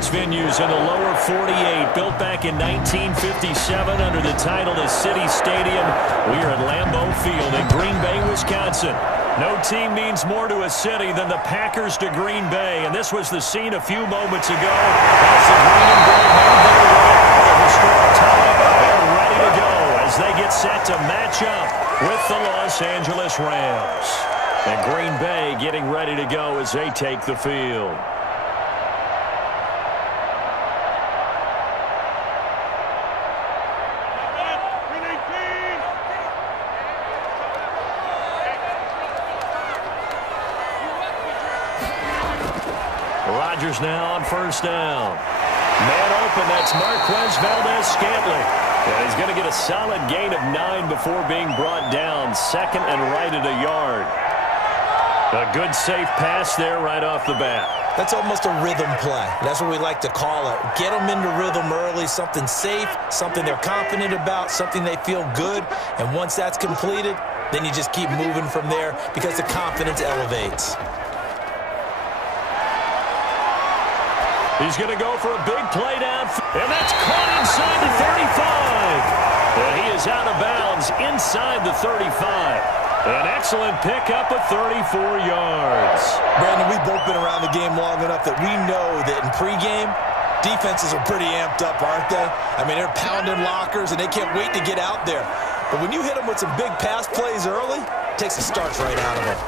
sports venues in the lower 48, built back in 1957 under the title of City Stadium. We are at Lambeau Field in Green Bay, Wisconsin. No team means more to a city than the Packers to Green Bay, and this was the scene a few moments ago as the green and gold made their way out of the historic tunnel. They're ready to go as they get set to match up with the Los Angeles Rams. And Green Bay getting ready to go as they take the field. Rodgers now on first down. Man open, that's Marquez Valdez-Scantling. And he's going to get a solid gain of 9 before being brought down. Second and right at a yard. A good safe pass there right off the bat. That's almost a rhythm play. That's what we like to call it. Get them into rhythm early, something safe, something they're confident about, something they feel good. And once that's completed, then you just keep moving from there because the confidence elevates. He's going to go for a big play down, and that's caught inside the 35. And he is out of bounds inside the 35. An excellent pickup of 34 yards. Brandon, we've both been around the game long enough that we know that in pregame, defenses are pretty amped up, aren't they? I mean, they're pounding lockers, and they can't wait to get out there. But when you hit them with some big pass plays early, it takes the starch right out of them.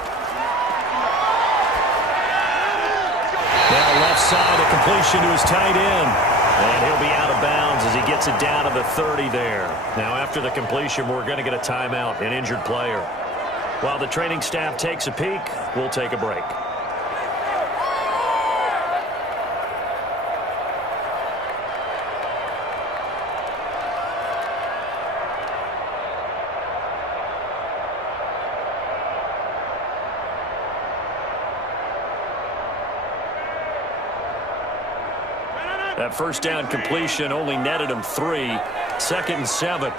Now left side, a completion to his tight end. And he'll be out of bounds as he gets it down to the 30 there. Now after the completion, we're going to get a timeout, an injured player. While the training staff takes a peek, we'll take a break. That first down completion only netted him 3. Second and 7.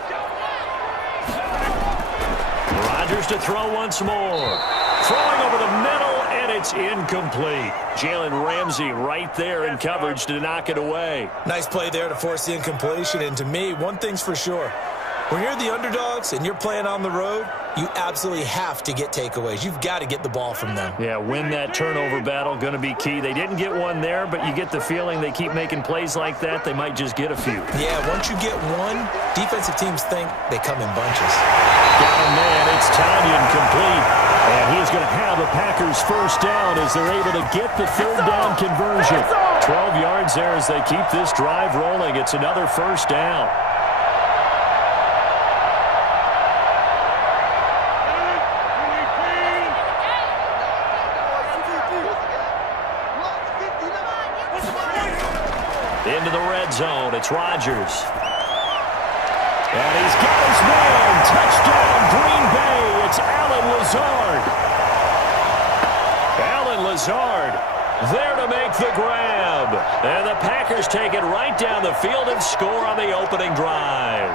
Rodgers to throw once more. Throwing over the middle, and it's incomplete. Jalen Ramsey right there in coverage to knock it away. Nice play there to force the incompletion. And to me, one thing's for sure. When you're the underdogs and you're playing on the road, you absolutely have to get takeaways. You've got to get the ball from them. Yeah, win that turnover battle, going to be key. They didn't get one there, but you get the feeling they keep making plays like that, they might just get a few. Yeah, once you get one, defensive teams think they come in bunches. Got a man, it's Tanyan complete. And he's going to have the Packers first down as they're able to get the third down conversion. 12 yards there as they keep this drive rolling. It's another first down. Into the red zone, it's Rodgers. And he's got his man. Touchdown, Green Bay. It's Allen Lazard. Allen Lazard there to make the grab. And the Packers take it right down the field and score on the opening drive.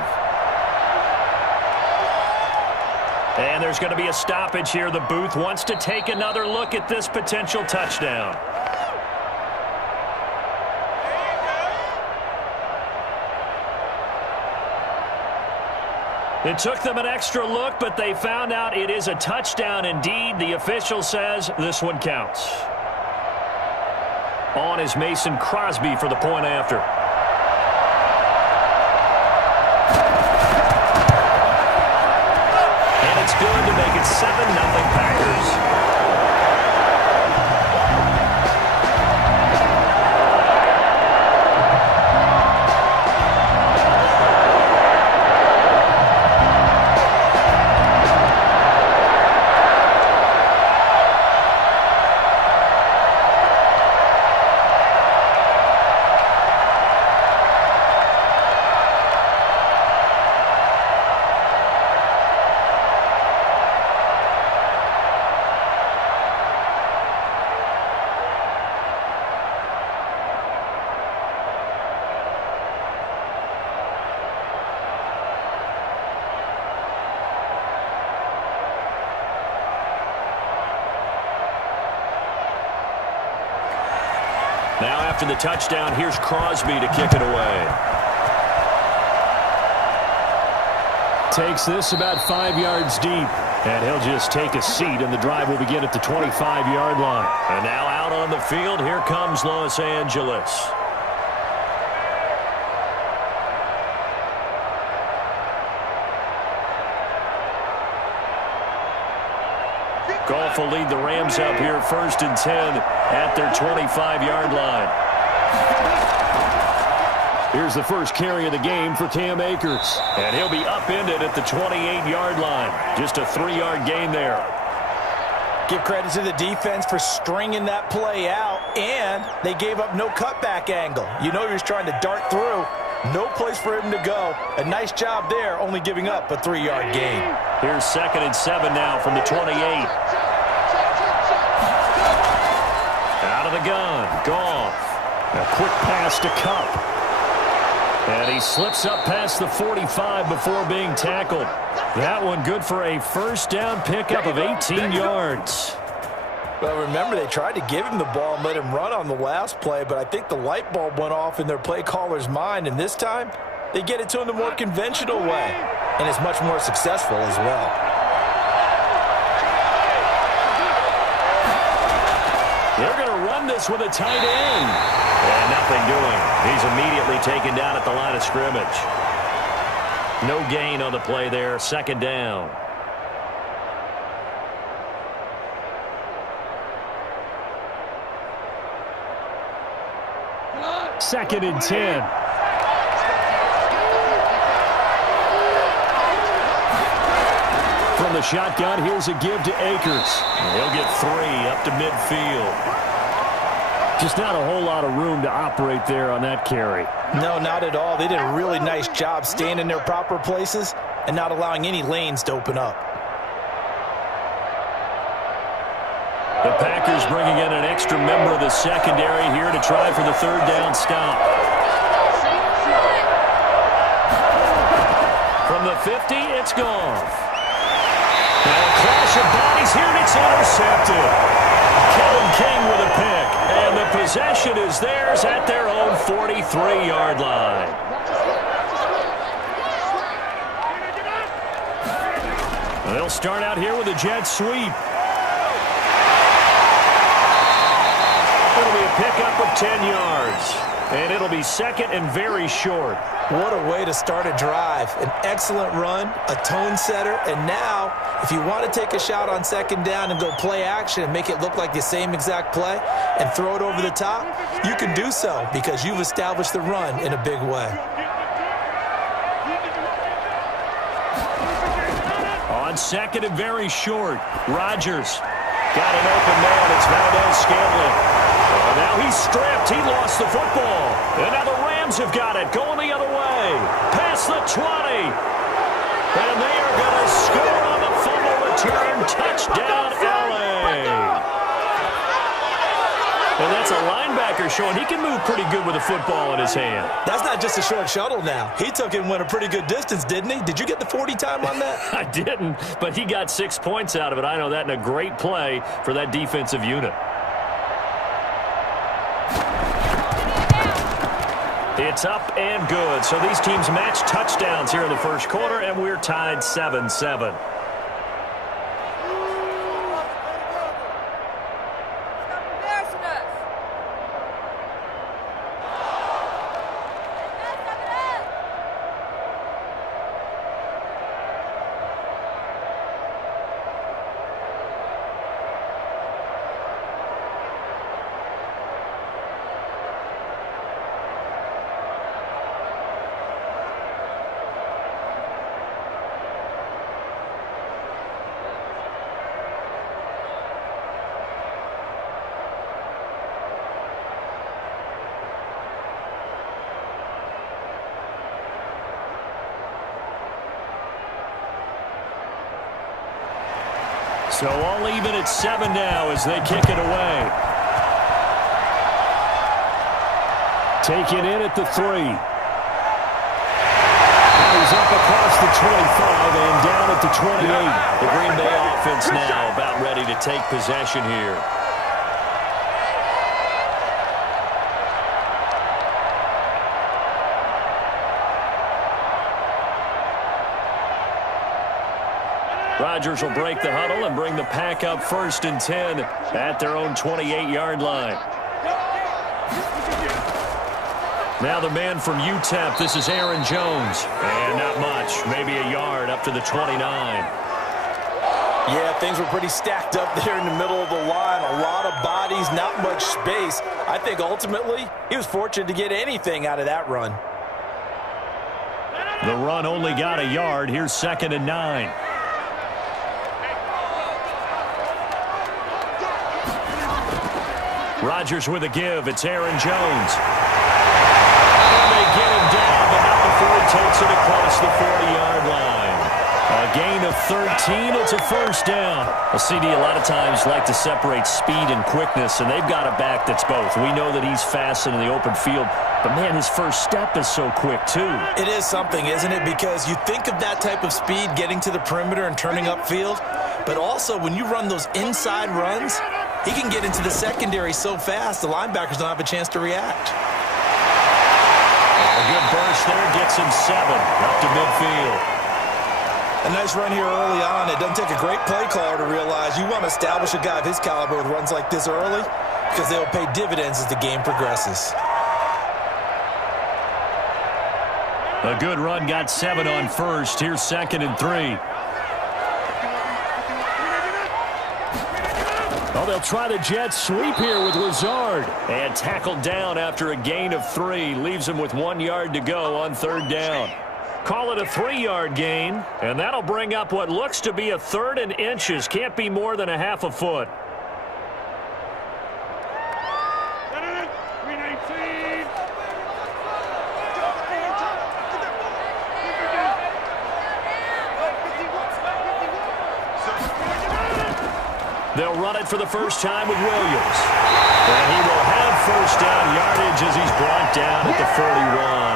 And there's going to be a stoppage here. The booth wants to take another look at this potential touchdown. It took them an extra look, but they found out it is a touchdown indeed. The official says this one counts. On is Mason Crosby for the point after. And it's good to make it 7-0 Packers. after the touchdown. Here's Crosby to kick it away. Takes this about 5 yards deep. And he'll just take a seat, and the drive will begin at the 25-yard line. And now out on the field, here comes Los Angeles. Goff will lead the Rams up here 1st and 10 at their 25-yard line. Here's the first carry of the game for Cam Akers. And he'll be upended at the 28-yard line. Just a 3-yard gain there. Give credit to the defense for stringing that play out, and they gave up no cutback angle. You know he was trying to dart through. No place for him to go. A nice job there, only giving up a 3-yard gain. Here's 2nd and 7 now from the 28. Out of the gun, Goff. A quick pass to Kupp. And he slips up past the 45 before being tackled. That one good for a first down pickup of 18 yards. Well, remember, they tried to give him the ball and let him run on the last play, but I think the light bulb went off in their play caller's mind, and this time they get it to him the more conventional way, and it's much more successful as well. They're going to run this with a tight end. And nothing doing. He's immediately taken down at the line of scrimmage. No gain on the play there. 2nd down. Second and 10. From the shotgun, here's a give to Akers. He'll get 3 up to midfield. Just not a whole lot of room to operate there on that carry. No, not at all. They did a really nice job staying in their proper places and not allowing any lanes to open up. The Packers bringing in an extra member of the secondary here to try for the 3rd down stop. From the 50, it's Goff. And a clash of bodies here, and it's intercepted. Kevin King with a pick, and the possession is theirs at their own 43-yard line. They'll start out here with a jet sweep. It'll be a pickup of 10 yards, and it'll be 2nd and very short. What a way to start a drive. An excellent run, a tone setter, and now if you want to take a shot on 2nd down and go play action and make it look like the same exact play and throw it over the top, you can do so because you've established the run in a big way. On 2nd and very short, Rodgers got an open man. It's Valdez-Scantling. Now he's stripped. He lost the football. And now the Rams have got it. Going the other way. Past the 20. And they are going to score on the fumble return. Touchdown, LA. And that's a linebacker showing he can move pretty good with a football in his hand. That's not just a short shuttle now. He took it and went a pretty good distance, didn't he? Did you get the 40 time on that? I didn't, but he got 6 points out of it. I know that, and a great play for that defensive unit. It's up and good. So these teams match touchdowns here in the first quarter, and we're tied 7-7. So all even at 7 now as they kick it away. Taken in at the 3. He's up across the 25 and down at the 28. The Green Bay offense now about ready to take possession here. Rodgers will break the huddle and bring the pack up 1st and 10 at their own 28-yard line. Now the man from UTEP, this is Aaron Jones. And not much, maybe a yard up to the 29. Yeah, things were pretty stacked up there in the middle of the line. A lot of bodies, not much space. I think ultimately he was fortunate to get anything out of that run. The run only got a yard. Here's 2nd and 9. Rodgers with a give. It's Aaron Jones. And they get him down, but not before he takes it across the 40-yard line. A gain of 13. It's a 1st down. Well, CD a lot of times like to separate speed and quickness, and they've got a back that's both. We know that he's fast in the open field, but, man, his first step is so quick, too. It is something, isn't it? Because you think of that type of speed getting to the perimeter and turning upfield, but also when you run those inside runs, he can get into the secondary so fast, the linebackers don't have a chance to react. A good burst there gets him 7 up to midfield. A nice run here early on. It doesn't take a great play caller to realize you want to establish a guy of his caliber with runs like this early because they'll pay dividends as the game progresses. A good run got 7 on 1st. Here's 2nd and 3. Oh, they'll try the jet sweep here with Lazard. And tackled down after a gain of 3. Leaves him with 1 yard to go on 3rd down. Call it a 3-yard gain, and that'll bring up what looks to be a 3rd and inches. Can't be more than a half a foot. They'll run it for the first time with Williams. And he will have 1st down yardage as he's brought down at the 41.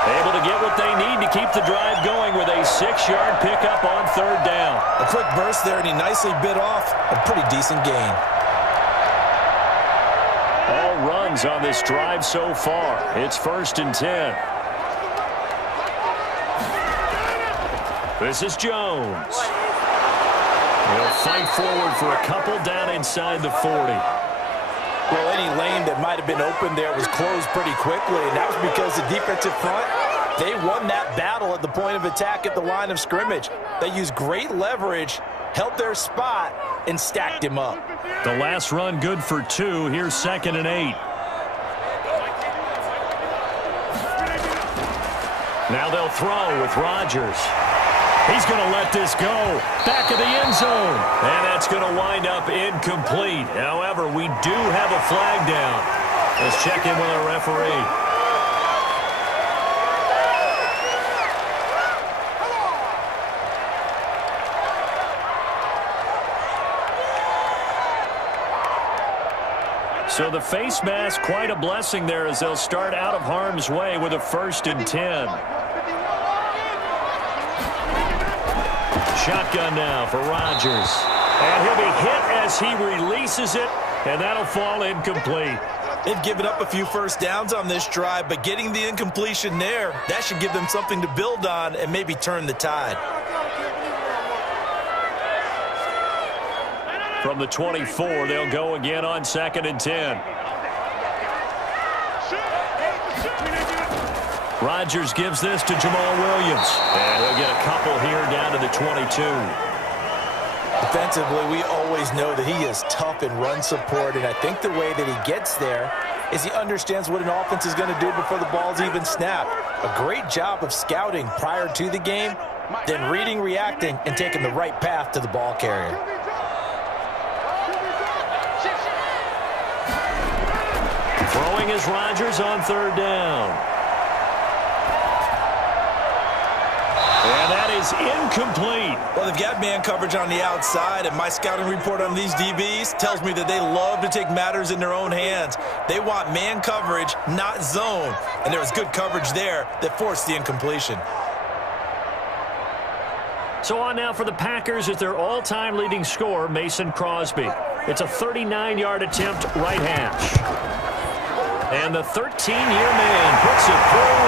Able to get what they need to keep the drive going with a 6-yard pickup on 3rd down. A quick burst there, and he nicely bit off a pretty decent gain. All runs on this drive so far. It's 1st and 10. This is Jones. He'll fight forward for a couple down inside the 40. Well, any lane that might have been open there was closed pretty quickly, and that was because the defensive front, they won that battle at the point of attack at the line of scrimmage. They used great leverage, held their spot, and stacked him up. The last run good for 2. Here's 2nd and 8. Now they'll throw with Rodgers. He's going to let this go. Back of the end zone. And that's going to wind up incomplete. However, we do have a flag down. Let's check in with our referee. So the face mask, quite a blessing there as they'll start out of harm's way with a 1st and 10. Shotgun now for Rodgers. And he'll be hit as he releases it, and that'll fall incomplete. They've given up a few 1st downs on this drive, but getting the incompletion there, that should give them something to build on and maybe turn the tide. From the 24, they'll go again on 2nd and 10. Rodgers gives this to Jamal Williams. And he'll get a couple here down to the 22. Defensively, we always know that he is tough in run support, and I think the way that he gets there is he understands what an offense is going to do before the ball's even snapped. A great job of scouting prior to the game, then reading, reacting, and taking the right path to the ball carrier. Throwing is Rodgers on 3rd down. And that is incomplete. Well, they've got man coverage on the outside, and my scouting report on these DBs tells me that they love to take matters in their own hands. They want man coverage, not zone. And there was good coverage there that forced the incompletion. So on now for the Packers at their all-time leading scorer, Mason Crosby. It's a 39-yard attempt, right hash. And the 13-year man puts it through.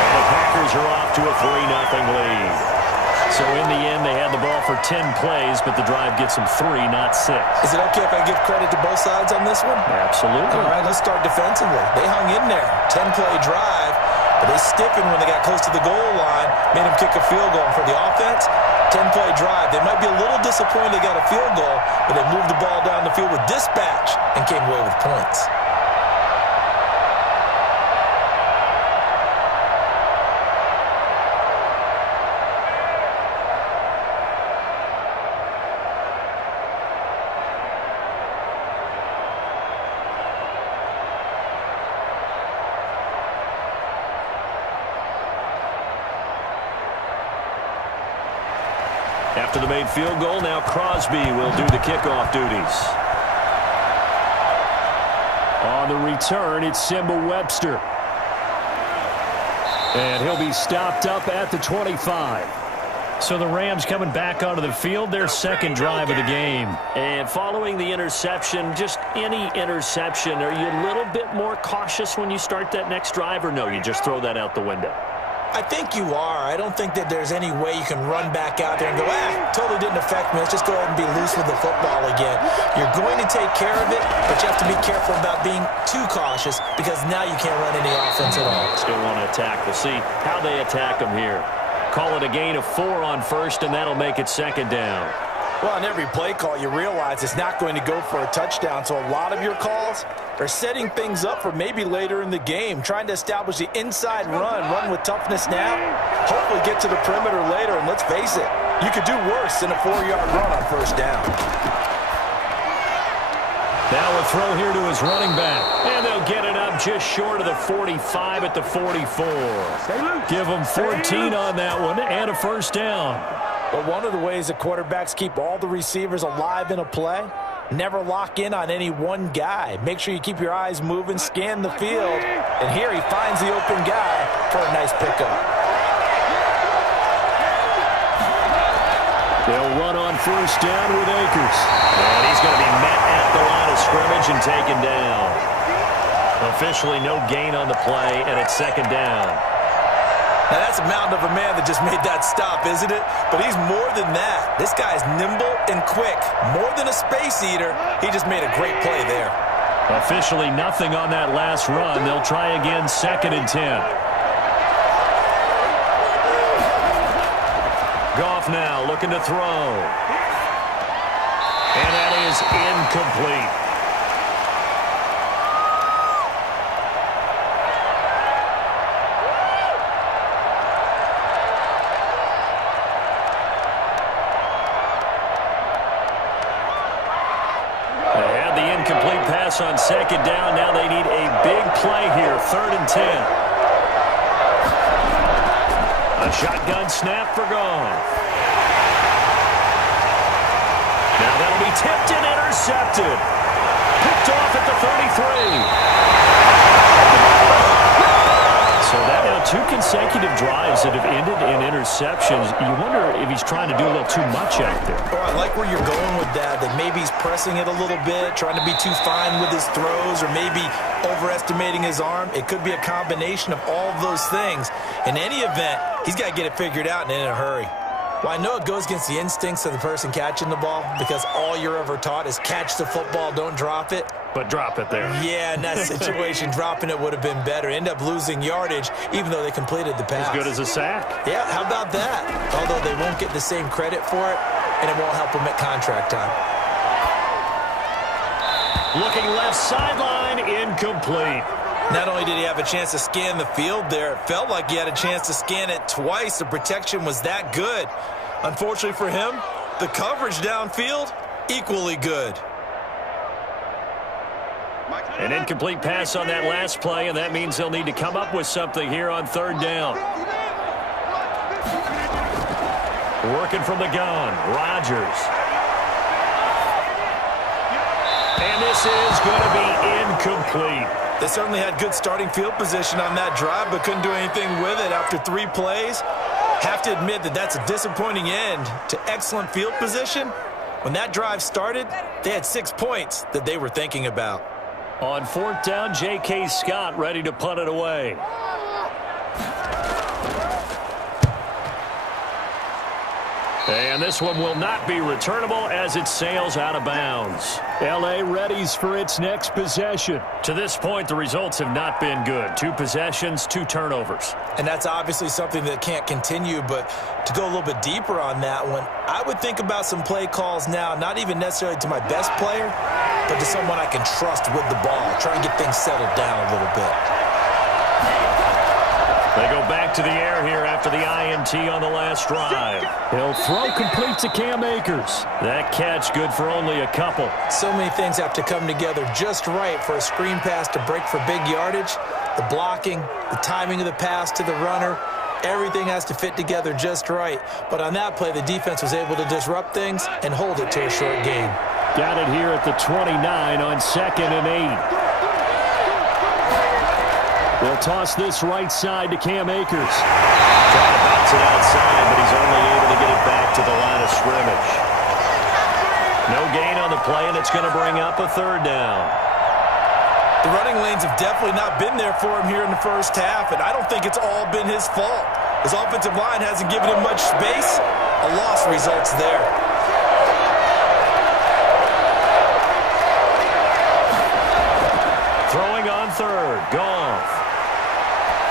And the Packers are off to a 3-0 lead. So in the end, they had the ball for 10 plays, but the drive gets them 3, not 6. Is it okay if I give credit to both sides on this one? Absolutely. All right, let's start defensively. They hung in there. 10-play drive, but they stiffened when they got close to the goal line, made them kick a field goal. And for the offense, 10-play drive. They might be a little disappointed they got a field goal, but they moved the ball down the field with dispatch and came away with points. After the made field goal, now Crosby will do the kickoff duties. On the return, it's Simba Webster. And he'll be stopped up at the 25. So the Rams coming back onto the field, their second drive of the game. And following the interception, just any interception, are you a little bit more cautious when you start that next drive, or no, you just throw that out the window? I think you are. I don't think that there's any way you can run back out there and go, totally didn't affect me. Let's just go ahead and be loose with the football again. You're going to take care of it, but you have to be careful about being too cautious because now you can't run any offense at all. Still want to attack. We'll see how they attack them here. Call it a gain of 4 on first, and that'll make it second down. Well, on every play call, you realize it's not going to go for a touchdown, so a lot of your calls are setting things up for maybe later in the game, trying to establish the inside run with toughness now, hopefully get to the perimeter later, and let's face it, you could do worse than a 4-yard run on first down. Now a throw here to his running back, and they'll get it up just short of the 45 at the 44. Give them 14 on that one, and a first down. Well, one of the ways that quarterbacks keep all the receivers alive in a play, never lock in on any one guy. Make sure you keep your eyes moving, scan the field, and here he finds the open guy for a nice pickup. They'll run on first down with Akers. And he's going to be met at the line of scrimmage and taken down. Officially no gain on the play, and it's second down. Now, that's a mountain of a man that just made that stop, isn't it? But he's more than that. This guy's nimble and quick. More than a space eater, he just made a great play there. Officially nothing on that last run. They'll try again, second and 10. Goff now looking to throw. And that is incomplete. On second down, now they need a big play here, third and 10. A shotgun snap for Goff. Now that'll be tipped and intercepted. Picked off at the 33. So that now 2 consecutive drives that have ended in interceptions. You wonder if he's trying to do a little too much out there. Oh, I like where you're going with that maybe he's pressing it a little bit, trying to be too fine with his throws, or maybe overestimating his arm. It could be a combination of all of those things. In any event, he's got to get it figured out and in a hurry. Well, I know it goes against the instincts of the person catching the ball because all you're ever taught is catch the football, don't drop it. But drop it there. Yeah, in that situation, dropping it would have been better. End up losing yardage, even though they completed the pass. As good as a sack. Yeah, how about that? Although they won't get the same credit for it, and it won't help them at contract time. Looking left sideline, incomplete. Not only did he have a chance to scan the field there, it felt like he had a chance to scan it twice. The protection was that good. Unfortunately for him, the coverage downfield, equally good. An incomplete pass on that last play, and that means they'll need to come up with something here on third down. Working from the gun, Rodgers. And this is going to be incomplete. They certainly had good starting field position on that drive, but couldn't do anything with it after 3 plays. Have to admit that that's a disappointing end to excellent field position. When that drive started, they had 6 points that they were thinking about. On fourth down, J.K. Scott ready to punt it away. And this one will not be returnable as it sails out of bounds. L.A. readies for its next possession. To this point, the results have not been good. 2 possessions, 2 turnovers. And that's obviously something that can't continue, but to go a little bit deeper on that one, I would think about some play calls now, not even necessarily to my best player, but to someone I can trust with the ball. Try and get things settled down a little bit. They go back to the air here after the INT on the last drive. He'll throw complete to Cam Akers. That catch good for only a couple. So many things have to come together just right for a screen pass to break for big yardage. The blocking, the timing of the pass to the runner, everything has to fit together just right. But on that play, the defense was able to disrupt things and hold it to a short game. Got it here at the 29 on 2nd and 8. They'll toss this right side to Cam Akers. Trying to bounce it outside, but he's only able to get it back to the line of scrimmage. No gain on the play, and it's going to bring up a 3rd down. The running lanes have definitely not been there for him here in the first half, and I don't think it's all been his fault. His offensive line hasn't given him much space. A loss results there. Throwing on 3rd, Goff.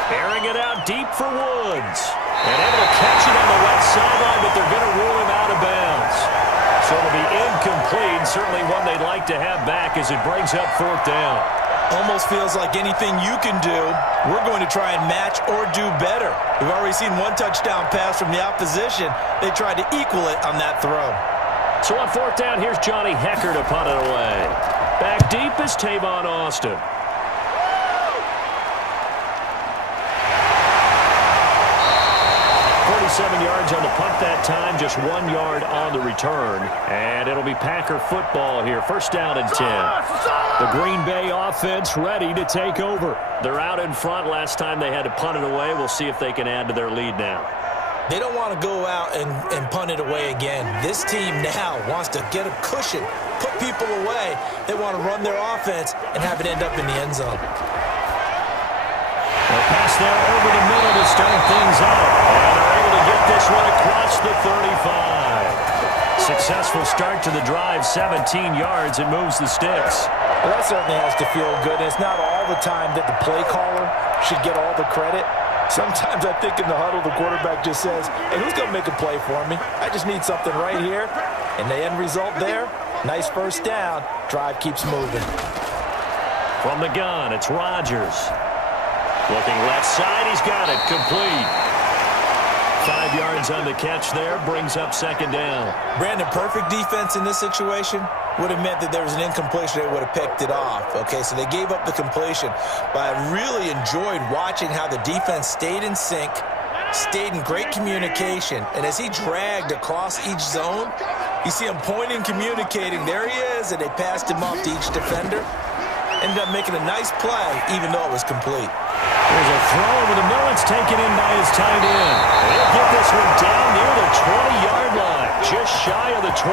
Airing it out deep for Woods. And able to catch it on the left sideline, but they're going to rule him out of bounds. So it'll be incomplete, certainly one they'd like to have back as it brings up 4th down. Almost feels like anything you can do, we're going to try and match or do better. We've already seen 1 touchdown pass from the opposition. They tried to equal it on that throw. So on 4th down, here's Johnny Hecker to punt it away. Back deep is Tavon Austin. 47 yards on the punt that time, just 1 yard on the return. And it'll be Packer football here. 1st down and 10. The Green Bay offense ready to take over. They're out in front. Last time they had to punt it away. We'll see if they can add to their lead now. They don't want to go out and punt it away again. This team now wants to get a cushion, put people away. They want to run their offense and have it end up in the end zone. A pass there over the middle to start things out. And they're able to get this one across the 35. Successful start to the drive, 17 yards. It moves the sticks. Well, that certainly has to feel good. And it's not all the time that the play caller should get all the credit. Sometimes I think in the huddle, the quarterback just says, hey, who's going to make a play for me? I just need something right here. And the end result there, nice 1st down. Drive keeps moving. From the gun, it's Rodgers. Looking left side, he's got it. Complete. 5 yards on the catch there, brings up 2nd down. Brandon, perfect defense in this situation would have meant that there was an incompletion. They would have picked it off. Okay, so they gave up the completion. But I really enjoyed watching how the defense stayed in sync, stayed in great communication. And as he dragged across each zone, you see him pointing, communicating. There he is, and they passed him off to each defender. Ended up making a nice play, even though it was complete. There's a throw over the middle. It's taken in by his tight end. He'll get this one down near the 20-yard line, just shy of the 20.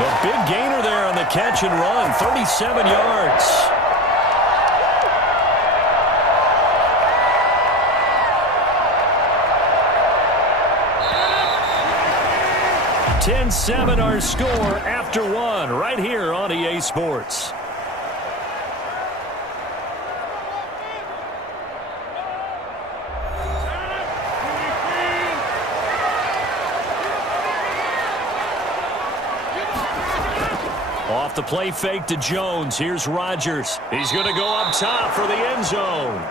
A big gainer there on the catch and run, 37 yards. (10-7) our score after 1 right here on EA Sports. Off the play fake to Jones. Here's Rodgers. He's going to go up top for the end zone.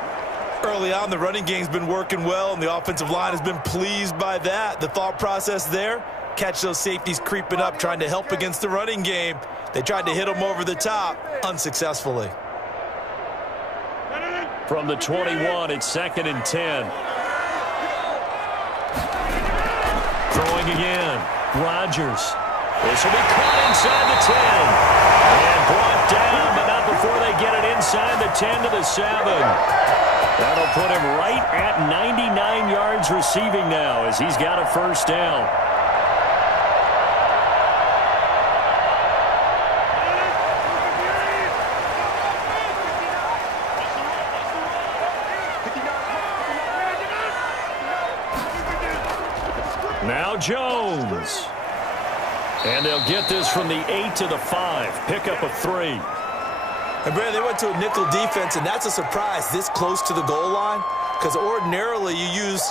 Early on, the running game's been working well, and the offensive line has been pleased by that. The thought process there, catch those safeties creeping up, trying to help against the running game. They tried to hit them over the top, unsuccessfully. From the 21, it's 2nd and 10. Throwing again. Rodgers. This will be caught inside the 10. And brought down, but not before they get it inside the 10 to the 7. That'll put him right at 99 yards receiving now as he's got a 1st down. Now Jones. And they'll get this from the 8 to the 5. Pickup of 3. And, Brad, they went to a nickel defense, and that's a surprise this close to the goal line, because ordinarily you use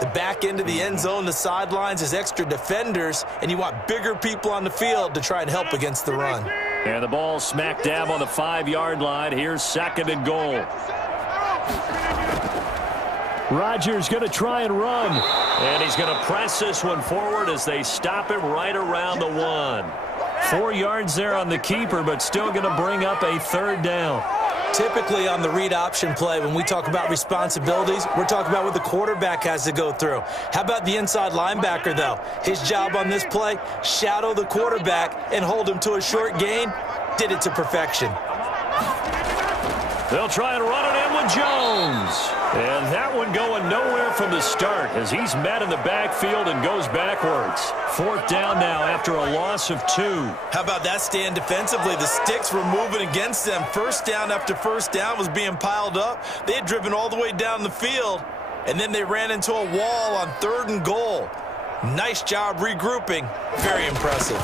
the back end of the end zone, the sidelines as extra defenders, and you want bigger people on the field to try and help against the run. And the ball smack dab on the 5-yard line. Here's 2nd and goal. Rodgers going to try and run. And he's going to press this one forward as they stop him right around the 1. 4 yards there on the keeper, but still going to bring up a 3rd down. Typically on the read option play, when we talk about responsibilities, we're talking about what the quarterback has to go through. How about the inside linebacker, though? His job on this play, shadow the quarterback and hold him to a short gain. Did it to perfection. They'll try and run it in with Jones. And that one going nowhere from the start as he's met in the backfield and goes backwards. 4th down now after a loss of 2. How about that stand defensively? The sticks were moving against them. 1st down after 1st down was being piled up. They had driven all the way down the field, and then they ran into a wall on 3rd and goal. Nice job regrouping. Very impressive.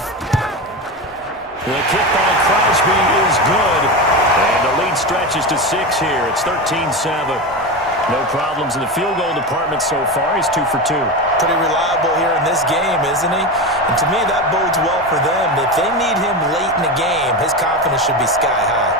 The kick by Crosby is good. And the lead stretches to 6 here. It's 13-7. No problems in the field goal department so far. He's 2 for 2. Pretty reliable here in this game, isn't he? And to me, that bodes well for them. If they need him late in the game, his confidence should be sky high.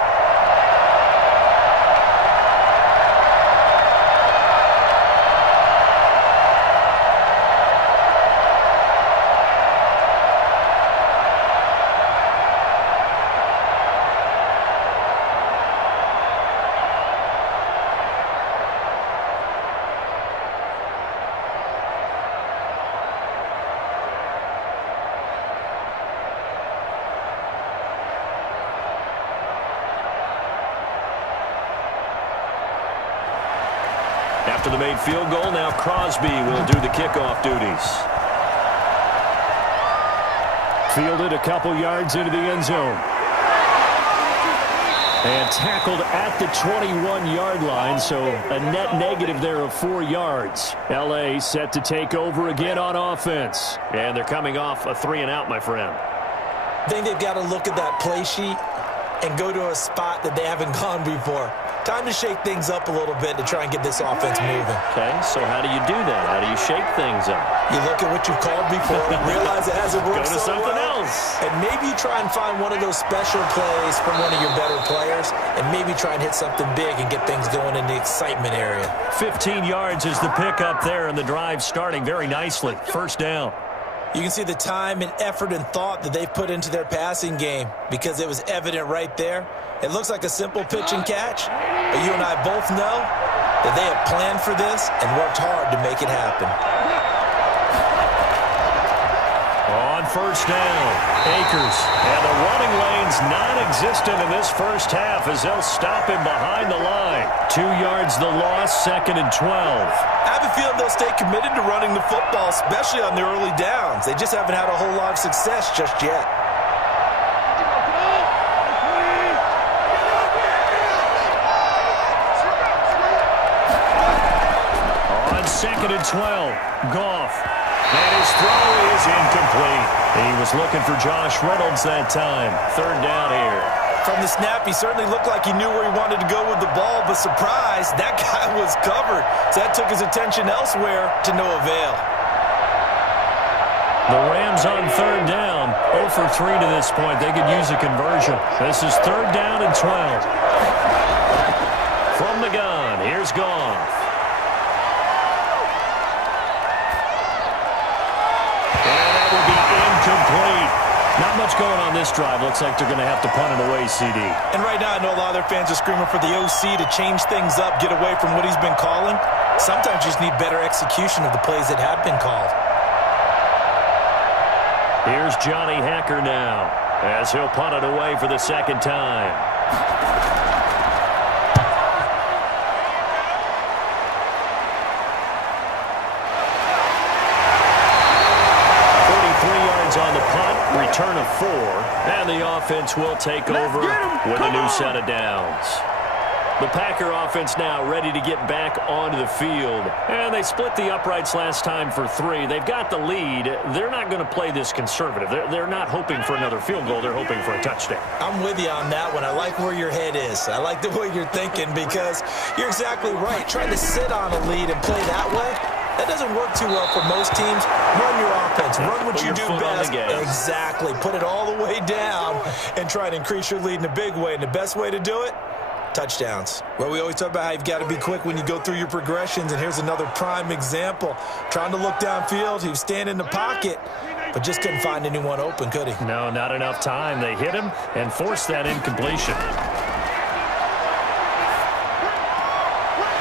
After the made field goal, now Crosby will do the kickoff duties. Fielded a couple yards into the end zone. And tackled at the 21-yard line, so a net negative there of 4 yards. L.A. set to take over again on offense. And they're coming off a 3-and-out, my friend. I think they've got to look at that play sheet and go to a spot that they haven't gone before. Time to shake things up a little bit to try and get this offense moving. Okay, so how do you do that? How do you shake things up? You look at what you've called before, realize it hasn't worked Go to so something well, else. and maybe try and find one of those special plays from one of your better players, and maybe try and hit something big and get things going in the excitement area. 15 yards is the pickup there, and the drive starting very nicely. 1st down. You can see the time and effort and thought that they've put into their passing game because it was evident right there. It looks like a simple pitch and catch, but you and I both know that they have planned for this and worked hard to make it happen. On 1st down, Akers. And the running lane's non-existent in this 1st half as they'll stop him behind the line. 2 yards the loss, 2nd and 12. I have a feeling they'll stay committed to running the football, especially on the early downs. They just haven't had a whole lot of success just yet. On 2nd and 12, Goff. And his throw is incomplete. He was looking for Josh Reynolds that time. 3rd down here. From the snap, he certainly looked like he knew where he wanted to go with the ball, but surprise, that guy was covered. So that took his attention elsewhere to no avail. The Rams on 3rd down. 0 for 3 to this point. They could use a conversion. This is 3rd down and 12. From the gun, here's Goff. And that will be incomplete. Not much going on this drive. Looks like they're going to have to punt it away, CD. And right now, I know a lot of their fans are screaming for the OC to change things up, get away from what he's been calling. Sometimes you just need better execution of the plays that have been called. Here's Johnny Hacker now as he'll punt it away for the 2nd time. On the punt, return of 4, and the offense will take over with a new set of downs. The Packer offense now ready to get back onto the field. And they split the uprights last time for 3. They've got the lead. They're not going to play this conservative. They're not hoping for another field goal. They're hoping for a touchdown. I'm with you on that one. I like where your head is. I like the way you're thinking because you're exactly right. Trying to sit on a lead and play that way, that doesn't work too well for most teams. Run your offense. Run what you do best. Exactly. Put it all the way down and try to increase your lead in a big way. And the best way to do it, touchdowns. Well, we always talk about how you've got to be quick when you go through your progressions, and here's another prime example. Trying to look downfield, he was standing in the pocket, but just couldn't find anyone open, could he? No, not enough time. They hit him and forced that incompletion.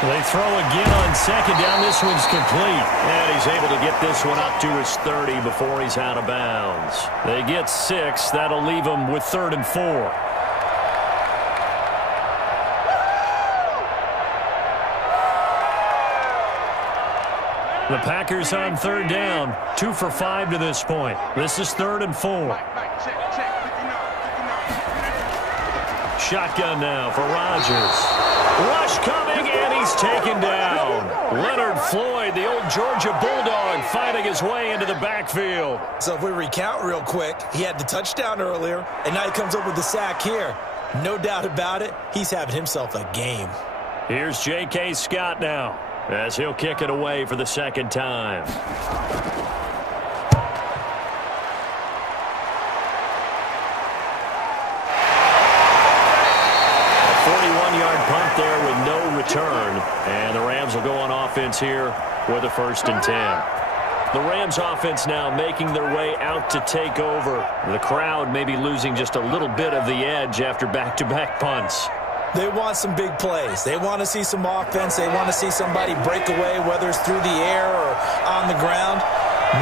They throw again on second down. This one's complete. And he's able to get this one up to his 30 before he's out of bounds. They get 6. That'll leave him with 3rd and 4. The Packers on 3rd down. 2 for 5 to this point. This is 3rd and 4. Shotgun now for Rodgers. Rush coming, and he's taken down. Leonard Floyd, the old Georgia Bulldog, fighting his way into the backfield. So if we recount real quick, he had the touchdown earlier, and now he comes up with the sack here. No doubt about it, he's having himself a game. Here's J.K. Scott now, as he'll kick it away for the second time. 41-yard punt there with no return. And the Rams will go on offense here with a 1st and 10. The Rams offense now making their way out to take over. The crowd maybe losing just a little bit of the edge after back-to-back punts. They want some big plays. They want to see some offense. They want to see somebody break away, whether it's through the air or on the ground.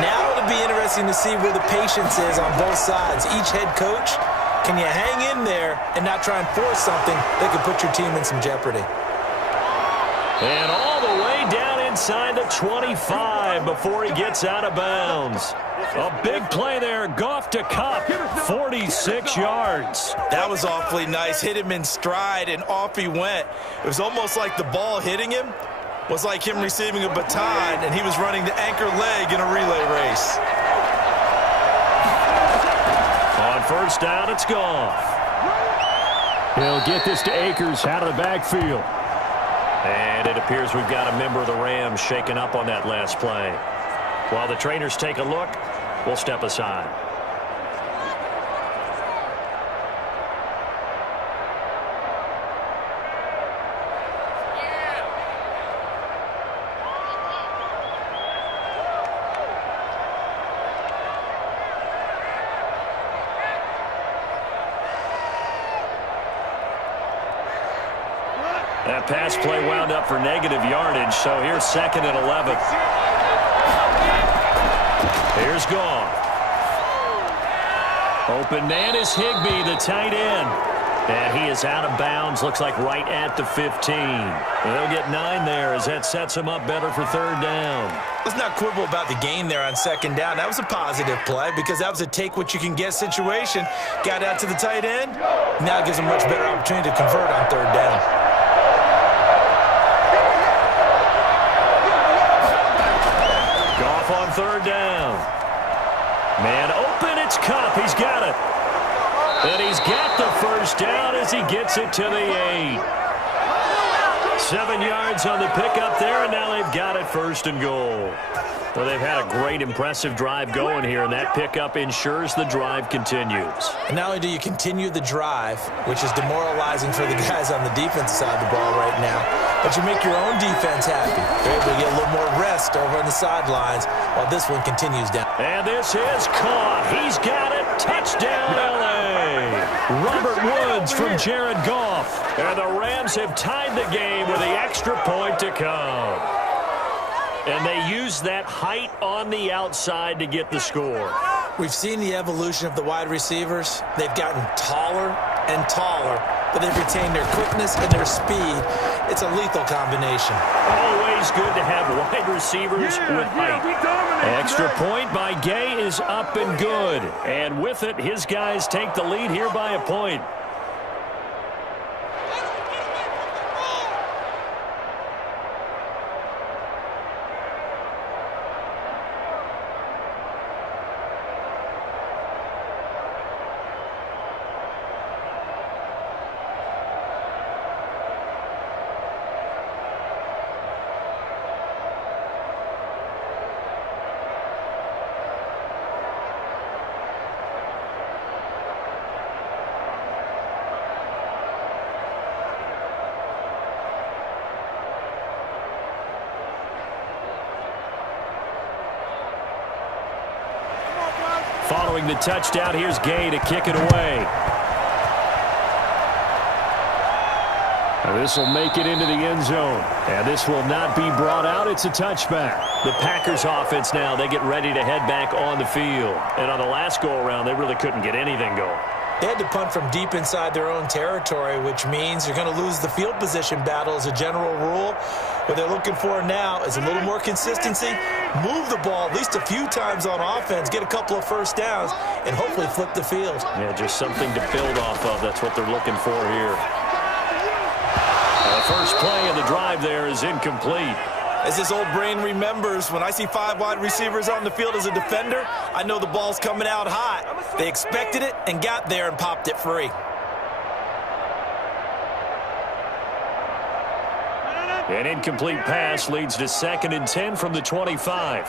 Now it'll be interesting to see where the patience is on both sides. Each head coach, can you hang in there and not try and force something that could put your team in some jeopardy? And all the way down inside the 25 before he gets out of bounds. A big play there. Goff to Kupp, 46 yards. That was awfully nice. Hit him in stride, and off he went. It was almost like the ball hitting him was like him receiving a baton, and he was running the anchor leg in a relay race. On 1st down, it's Goff. He'll get this to Akers out of the backfield. And it appears we've got a member of the Rams shaken up on that last play. While the trainers take a look, we'll step aside. That pass play wound up for negative yardage, so here's 2nd and 11. Here's Goff. Open man is Higbee, the tight end. And he is out of bounds, looks like right at the 15. They'll get 9 there as that sets him up better for 3rd down. Let's not quibble about the gain there on 2nd down. That was a positive play because that was a take-what-you-can-get situation. Got out to the tight end. Now it gives him a much better opportunity to convert on 3rd down. Goff on 3rd down. Man open, it's Kupp. He's got it. And he's got the 1st down as he gets it to the 8. 7 yards on the pickup there, and now they've got it 1st and goal. Well, they've had a great, impressive drive going here, and that pickup ensures the drive continues. And not only do you continue the drive, which is demoralizing for the guys on the defensive side of the ball right now, but you make your own defense happy. They're able to get a little more rest over on the sidelines while this one continues down. And this is caught. He's got it. Touchdown, L.A. Robert Woods from Jared Goff. And the Rams have tied the game with the extra point to come. And they use that height on the outside to get the score. We've seen the evolution of the wide receivers. They've gotten taller and taller, but they've retained their quickness and their speed. It's a lethal combination. Always good to have wide receivers with height. Extra point by Gay is up and good. And with it, his guys take the lead here by a point. Following the touchdown, here's Gay to kick it away. This will make it into the end zone. And this will not be brought out. It's a touchback. The Packers offense now, they get ready to head back on the field. And on the last go-around, they really couldn't get anything going. They had to punt from deep inside their own territory, which means you're going to lose the field position battle as a general rule. What they're looking for now is a little more consistency, move the ball at least a few times on offense, get a couple of first downs, and hopefully flip the field. Yeah, just something to build off of. That's what they're looking for here. The first play of the drive there is incomplete. As this old brain remembers, when I see 5 wide receivers on the field as a defender, I know the ball's coming out hot. They expected it and got there and popped it free. An incomplete pass leads to 2nd and 10 from the 25.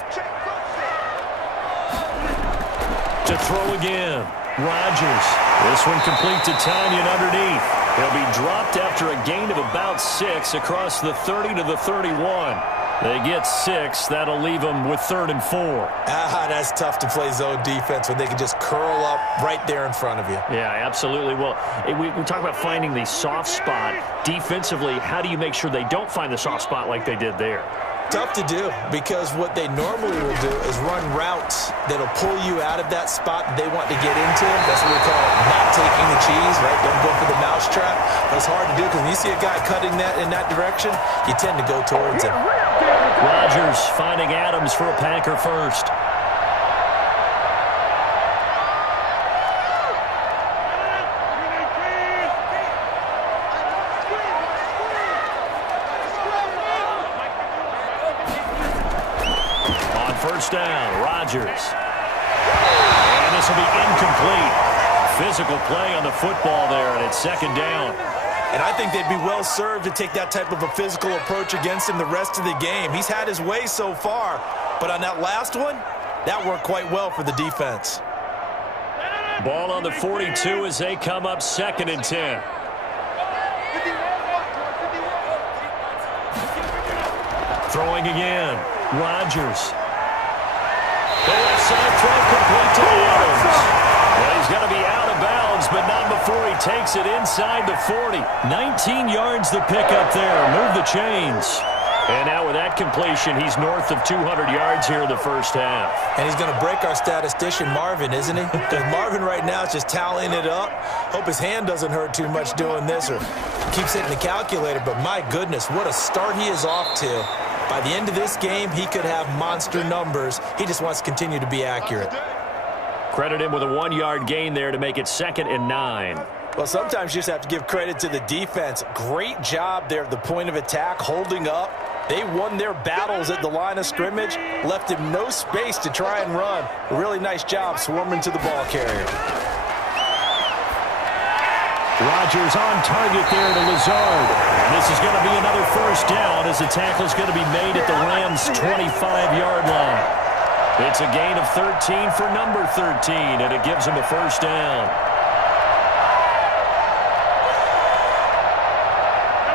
To throw again. Rodgers. This one complete to Tanyan underneath. He'll be dropped after a gain of about 6 across the 30 to the 31. They get 6. That'll leave them with 3rd and 4. That's tough to play zone defense when they can just curl up right there in front of you. Yeah, absolutely. Well, we talk about finding the soft spot. Defensively, how do you make sure they don't find the soft spot like they did there? Tough to do, because what they normally will do is run routes that'll pull you out of that spot that they want to get into. That's what we call not taking the cheese, right? Don't go for the mousetrap. But it's hard to do because when you see a guy cutting that in that direction, you tend to go towards him. Rodgers finding Adams for a Packer first. First down, Rodgers. And this will be incomplete. Physical play on the football there, and it's 2nd down. And I think they'd be well served to take that type of a physical approach against him the rest of the game. He's had his way so far, but on that last one, that worked quite well for the defense. Ball on the 42 as they come up 2nd and 10. Throwing again, Rodgers. The left side throw complete to Adams. Well, he's going to be out of bounds, but not before he takes it inside the 40. 19 yards the pickup there. Move the chains. And now with that completion, he's north of 200 yards here in the first half. And he's going to break our statistician, Marvin, isn't he? Because Marvin right now is just tallying it up. Hope his hand doesn't hurt too much doing this or keeps hitting the calculator. But my goodness, what a start he is off to. By the end of this game, he could have monster numbers. He just wants to continue to be accurate. Credit him with a 1-yard gain there to make it 2nd and 9. Well, sometimes you just have to give credit to the defense. Great job there at the point of attack, holding up. They won their battles at the line of scrimmage, left him no space to try and run. A really nice job swarming to the ball carrier. Rodgers on target there to Lazard. And this is going to be another first down as the tackle is going to be made at the Rams' 25-yard line. It's a gain of 13 for number 13, and it gives him a first down.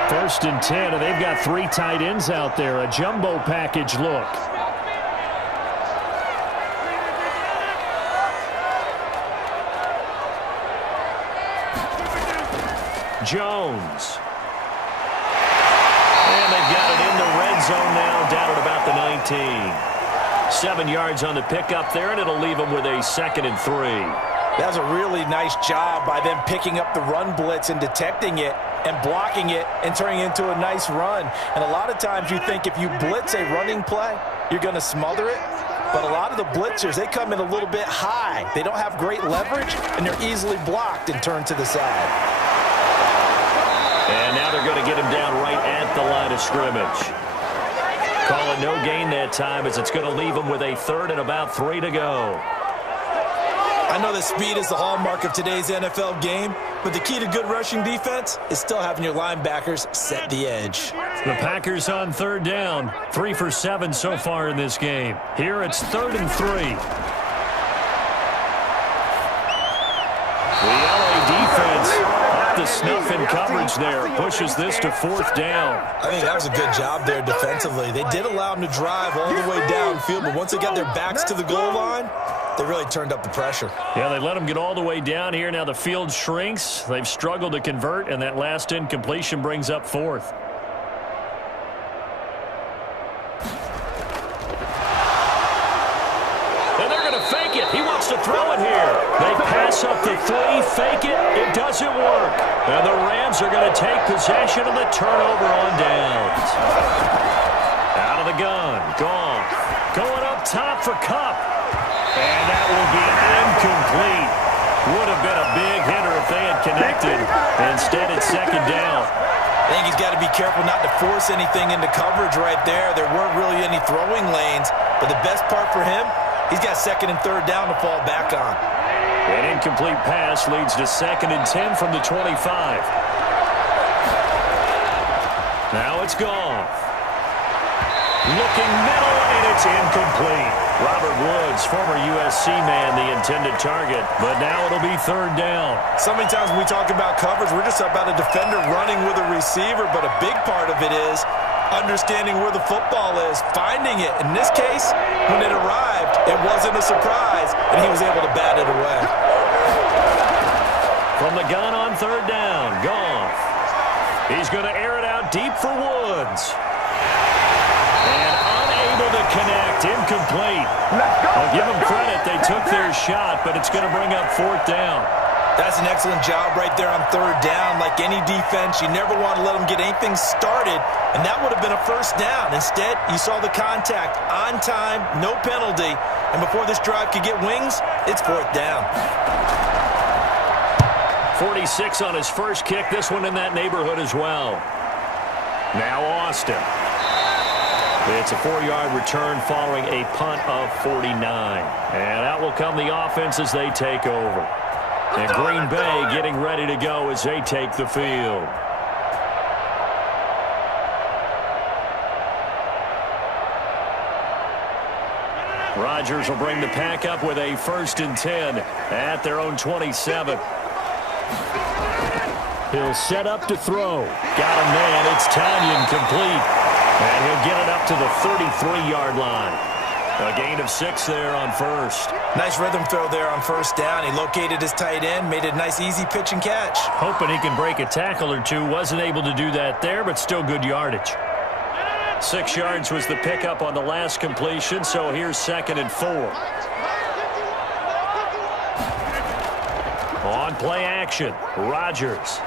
1st and 10, and they've got 3 tight ends out there. A jumbo package look. Jones. And they've got it in the red zone now, down at about the 19. 7 yards on the pickup there, and it'll leave them with a 2nd and 3. That was a really nice job by them picking up the run blitz and detecting it and blocking it and turning it into a nice run. And a lot of times you think if you blitz a running play, you're going to smother it. But a lot of the blitzers, they come in a little bit high. They don't have great leverage, and they're easily blocked and turned to the side. And now they're going to get him down right at the line of scrimmage. Call it no gain that time as it's going to leave him with a 3rd and about 3 to go. I know that speed is the hallmark of today's NFL game, but the key to good rushing defense is still having your linebackers set the edge. The Packers on 3rd down. 3 for 7 so far in this game. Here it's 3rd and 3. The LA defense up the snuff in coverage there. Pushes this to 4th down. I think that was a good job there defensively. They did allow them to drive all the way downfield, but once they got their backs to the goal line, They really turned up the pressure. Yeah, they let them get all the way down here. Now the field shrinks. They've struggled to convert, and that last incompletion brings up fourth. And they're going to fake it. He wants to throw it here. They pass up the three, fake it. It doesn't work. And the Rams are going to take possession of the turnover on downs. Out of the gun. Goff. Going up top for Kupp. And that will be incomplete. Would have been a big hitter if they had connected. Instead, it's second down. I think he's got to be careful not to force anything into coverage right there. There weren't really any throwing lanes. But the best part for him, he's got second and third down to fall back on. An incomplete pass leads to 2nd and 10 from the 25. Now it's Goff. Looking middle, and it's incomplete. Robert Woods, former USC man, the intended target, but now it'll be third down. So many times when we talk about coverage, we're just about a defender running with a receiver, but a big part of it is understanding where the football is, finding it. In this case, when it arrived, it wasn't a surprise, and he was able to bat it away. From the gun on third down, Goff. He's going to air it out deep for Woods. And unable to connect, incomplete. I'll give them credit, they took their shot, but it's going to bring up fourth down. That's an excellent job right there on third down. Like any defense, you never want to let them get anything started, and that would have been a first down. Instead, you saw the contact on time, no penalty, and before this drive could get wings, it's fourth down. 46 on his first kick, this one in that neighborhood as well. Now Austin. It's a 4-yard return following a punt of 49. And out will come the offense as they take over. And Green Bay getting ready to go as they take the field. Rodgers will bring the pack up with a 1st and 10 at their own 27. He'll set up to throw. Got him, man. It's Tanyan complete. And he'll get it up to the 33-yard line. A gain of 6 there on first. Nice rhythm throw there on first down. He located his tight end, made it a nice easy pitch and catch. Hoping he can break a tackle or two. Wasn't able to do that there, but still good yardage. 6 yards was the pickup on the last completion, so here's 2nd and 4. On play action, Rodgers.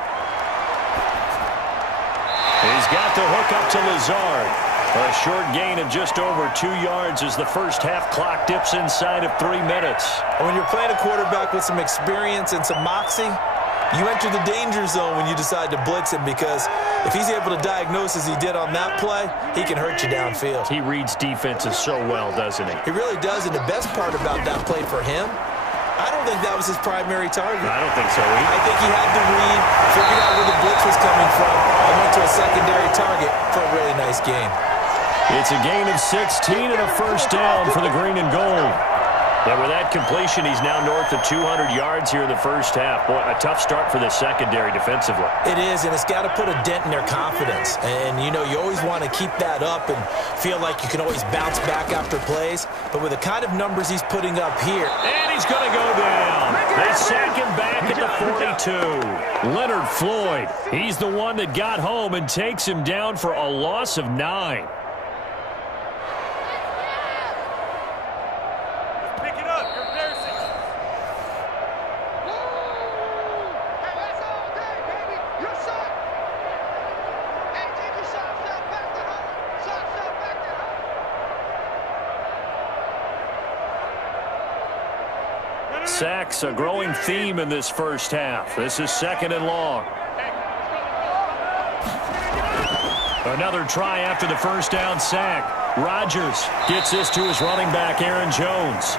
He's got the hook up to Lazard. A short gain of just over 2 yards as the first half clock dips inside of 3 minutes. And when you're playing a quarterback with some experience and some moxie, you enter the danger zone when you decide to blitz him, because if he's able to diagnose as he did on that play, he can hurt you downfield. He reads defenses so well, doesn't he? He really does, and the best part about that play for him, I don't think that was his primary target. I don't think so either. I think he had to read, figured out where the blitz was coming from, and went to a secondary target for a really nice gain. It's a gain of 16 and a first down for the green and gold. And with that completion, he's now north of 200 yards here in the first half. Boy, a tough start for the secondary defensively. It is, and it's got to put a dent in their confidence. And, you know, you always want to keep that up and feel like you can always bounce back after plays. But with the kind of numbers he's putting up here. And he's going to go down. They sack him back at the 42. Leonard Floyd, he's the one that got home and takes him down for a loss of 9. Sacks, a growing theme in this first half. This is 2nd and long. Another try after the first down sack. Rodgers gets this to his running back, Aaron Jones.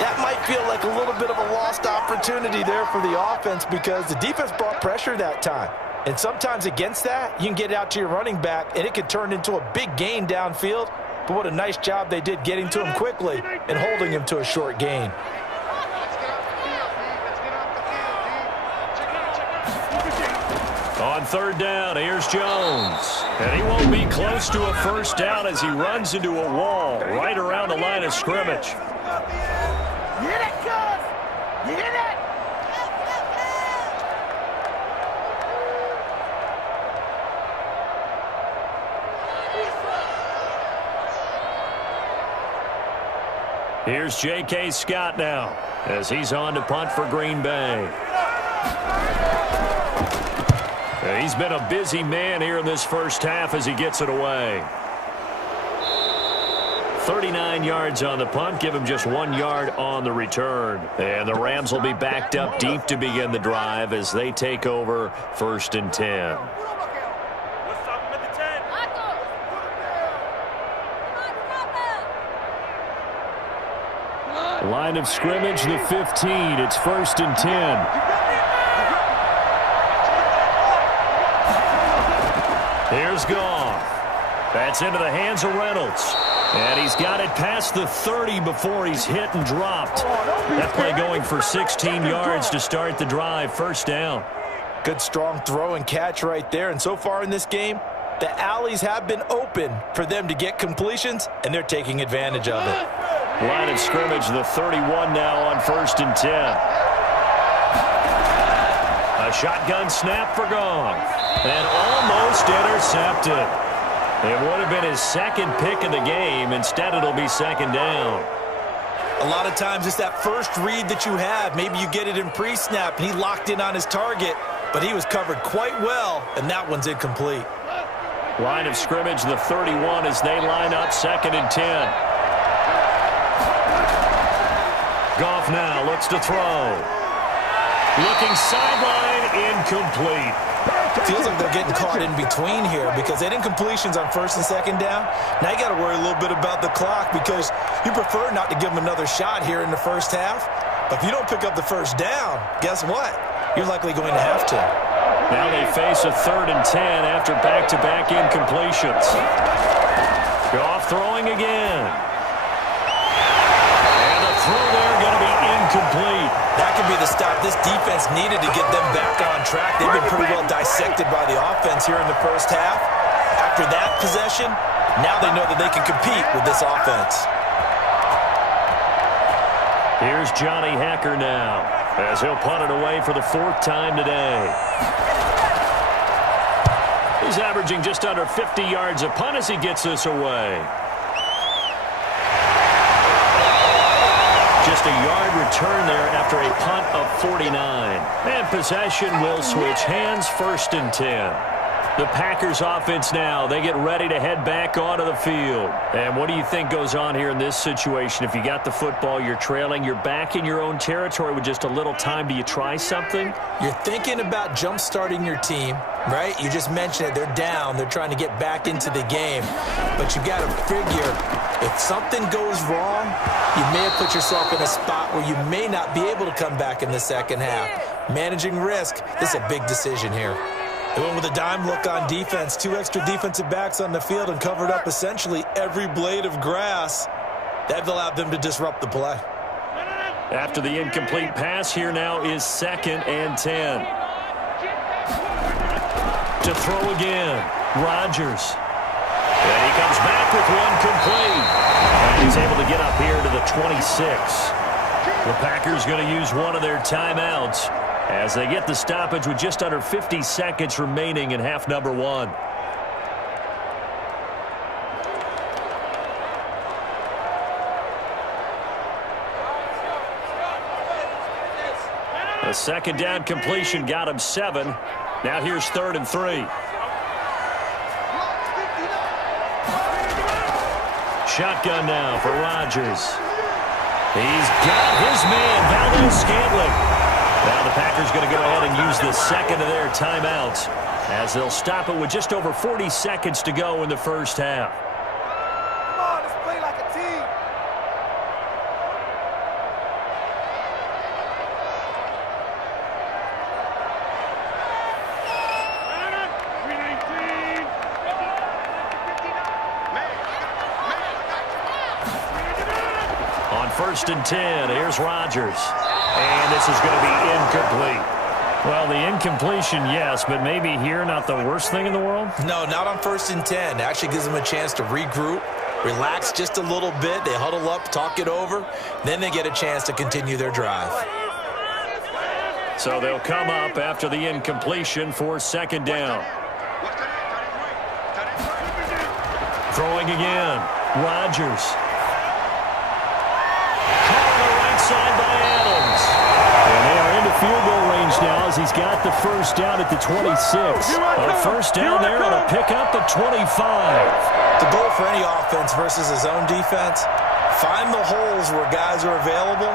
That might feel like a little bit of a lost opportunity there for the offense, because the defense brought pressure that time. And sometimes against that, you can get it out to your running back, and it could turn into a big gain downfield. But what a nice job they did getting to him quickly and holding him to a short gain. On third down, here's Jones. And he won't be close to a first down as he runs into a wall right around the line of scrimmage. You hit it, cuz! You hit it! Here's J.K. Scott now as he's on to punt for Green Bay. He's been a busy man here in this first half as he gets it away. 39 yards on the punt, give him just 1 yard on the return. And the Rams will be backed up deep to begin the drive as they take over 1st and 10. Line of scrimmage, the 15. It's 1st and 10. Here's Goff. That's into the hands of Reynolds. And he's got it past the 30 before he's hit and dropped. That play going for 16 yards to start the drive. 1st down. Good strong throw and catch right there. And so far in this game, the alleys have been open for them to get completions, and they're taking advantage of it. Line of scrimmage, the 31 now on 1st and 10. A shotgun snap for Goff. And almost intercepted. It would have been his second pick of the game. Instead, it'll be 2nd down. A lot of times it's that first read that you have. Maybe you get it in pre-snap, and he locked in on his target, but he was covered quite well, and that one's incomplete. Line of scrimmage, the 31 as they line up 2nd and 10. Goff now looks to throw. Looking sideline, incomplete. Feels like they're getting caught in between here because they didn't completions on 1st and 2nd down. Now you got to worry a little bit about the clock because you prefer not to give them another shot here in the first half. But if you don't pick up the 1st down, guess what? You're likely going to have to. Now they face a 3rd and 10 after back-to-back incompletions. Goff throwing again. And the throw there going to be incomplete. That could be the stop this defense needed to get them back on track. They've been pretty well dissected by the offense here in the first half. After that possession, now they know that they can compete with this offense. Here's Johnny Hacker now as he'll punt it away for the 4th time today. He's averaging just under 50 yards a punt as he gets this away. Just a yard return there after a punt of 49. And possession will switch hands. 1st and 10. The Packers offense now, they get ready to head back onto the field. And what do you think goes on here in this situation? If you got the football, you're trailing, you're back in your own territory with just a little time. Do you try something? You're thinking about jump-starting your team, right? You just mentioned it. They're down. They're trying to get back into the game. But you got to figure if something goes wrong, you may have put yourself in a spot where you may not be able to come back in the second half. Managing risk, this is a big decision here. They went with a dime look on defense. 2 extra defensive backs on the field and covered up essentially every blade of grass. That allowed them to disrupt the play. After the incomplete pass, here now is 2nd and 10. To throw again, Rodgers. And he comes back with one complete. And he's able to get up here to the 26. The Packers going to use one of their timeouts as they get the stoppage with just under 50 seconds remaining in half number 1. A 2nd down completion got him 7. Now here's 3rd and 3. Shotgun now for Rodgers. He's got his man, Valdez-Scantling. Now the Packers going to go ahead and use the 2nd of their timeouts as they'll stop it with just over 40 seconds to go in the first half. Come on, let's play like a team. On 1st and 10, here's Rodgers. And this is going to be incomplete. Well, the incompletion, yes, but maybe here not the worst thing in the world? No, not on 1st and 10. It actually gives them a chance to regroup, relax just a little bit. They huddle up, talk it over. Then they get a chance to continue their drive. So they'll come up after the incompletion for second down. Throwing again. Rodgers. Caught on the right side by Adams. And they are into field goal range now as he's got the first down at the 26. A first down there on a pickup at 25. The goal for any offense versus his own defense, find the holes where guys are available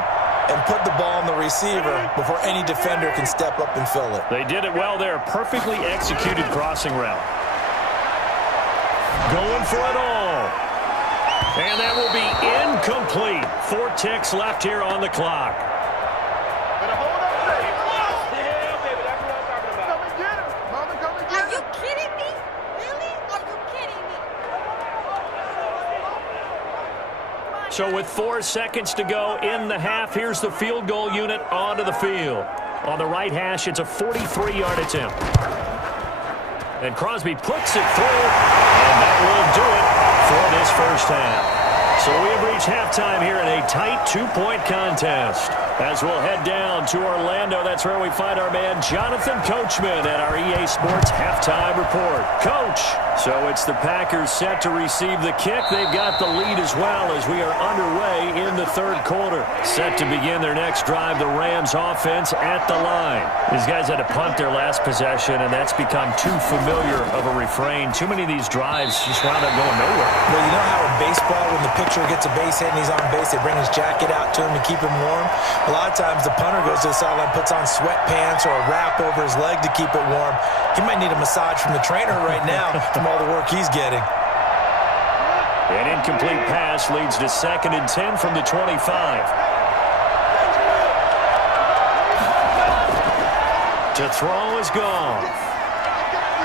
and put the ball on the receiver before any defender can step up and fill it. They did it well there. Perfectly executed crossing route. Going for it all. And that will be incomplete. 4 ticks left here on the clock. Are you kidding me? Really? Are you kidding me? So with 4 seconds to go in the half, here's the field goal unit onto the field. On the right hash, it's a 43-yard attempt. And Crosby puts it through, and that will do it for this first half. So we have reached halftime here in a tight 2-point contest. As we'll head down to Orlando, that's where we find our man Jonathan Coachman at our EA Sports Halftime Report. Coach, so it's the Packers set to receive the kick. They've got the lead as well as we are underway in the third quarter. Set to begin their next drive, the Rams offense at the line. These guys had to punt their last possession, and that's become too familiar of a refrain. Too many of these drives just wound up going nowhere. Well, you know how in baseball, when the pitcher gets a base hit and he's on base, they bring his jacket out to him to keep him warm? A lot of times the punter goes to the sideline, puts on sweatpants or a wrap over his leg to keep it warm. He might need a massage from the trainer right now from all the work he's getting. An incomplete pass leads to 2nd and 10 from the 25. To throw is gone.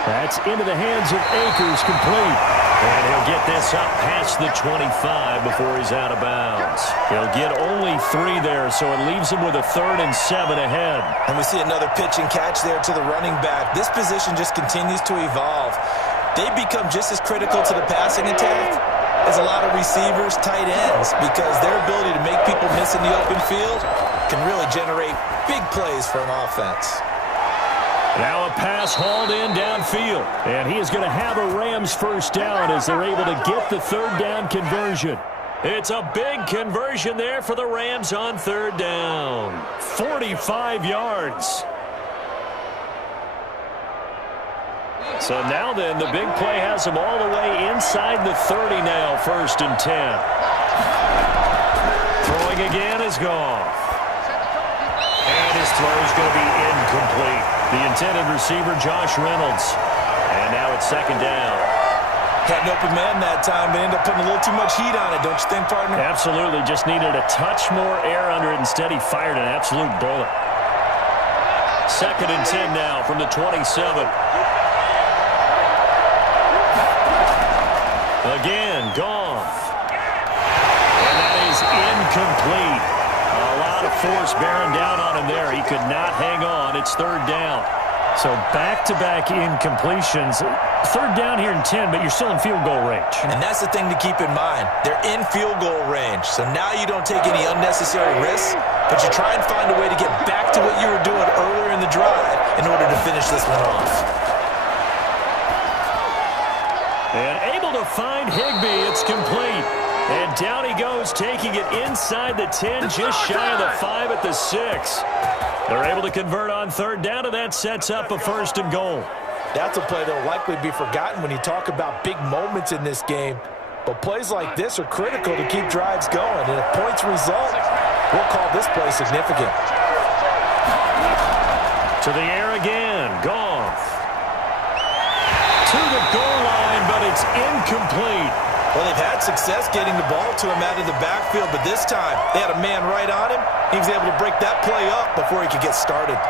That's into the hands of Akers, complete. And he'll get this up past the 25 before he's out of bounds. He'll get only 3 there, so it leaves him with a 3rd and 7 ahead. And we see another pitch and catch there to the running back. This position just continues to evolve. They become just as critical to the passing attack as a lot of receivers, tight ends, because their ability to make people miss in the open field can really generate big plays for an offense. Now a pass hauled in downfield. And he is going to have a Rams first down as they're able to get the 3rd down conversion. It's a big conversion there for the Rams on 3rd down. 45 yards. So now then, the big play has him all the way inside the 30 now, 1st and 10. Throwing again is Goff. And his throw is going to be incomplete. The intended receiver, Josh Reynolds. And now it's 2nd down. Had an open man that time, but ended up putting a little too much heat on it, don't you think, partner? Absolutely. Just needed a touch more air under it. Instead, he fired an absolute bullet. 2nd and 10 now from the 27. Again, Goff. And that is incomplete. A lot of force bearing down on him there. He could not hang on. It's 3rd down. So back-to-back incompletions. 3rd down here in 10, but you're still in field goal range. And that's the thing to keep in mind. They're in field goal range. So now you don't take any unnecessary risks, but you try and find a way to get back to what you were doing earlier in the drive in order to finish this one off. And able to find Higbee. It's complete. And down he goes, taking it inside the 10, just shy of the 5 at the 6. They're able to convert on 3rd down, and that sets up a 1st and goal. That's a play that will likely be forgotten when you talk about big moments in this game. But plays like this are critical to keep drives going. And if points result, we'll call this play significant. To the air again. Goff. To the goal line, but it's incomplete. Well, they've had success getting the ball to him out of the backfield, but this time they had a man right on him. He was able to break that play up before he could get started.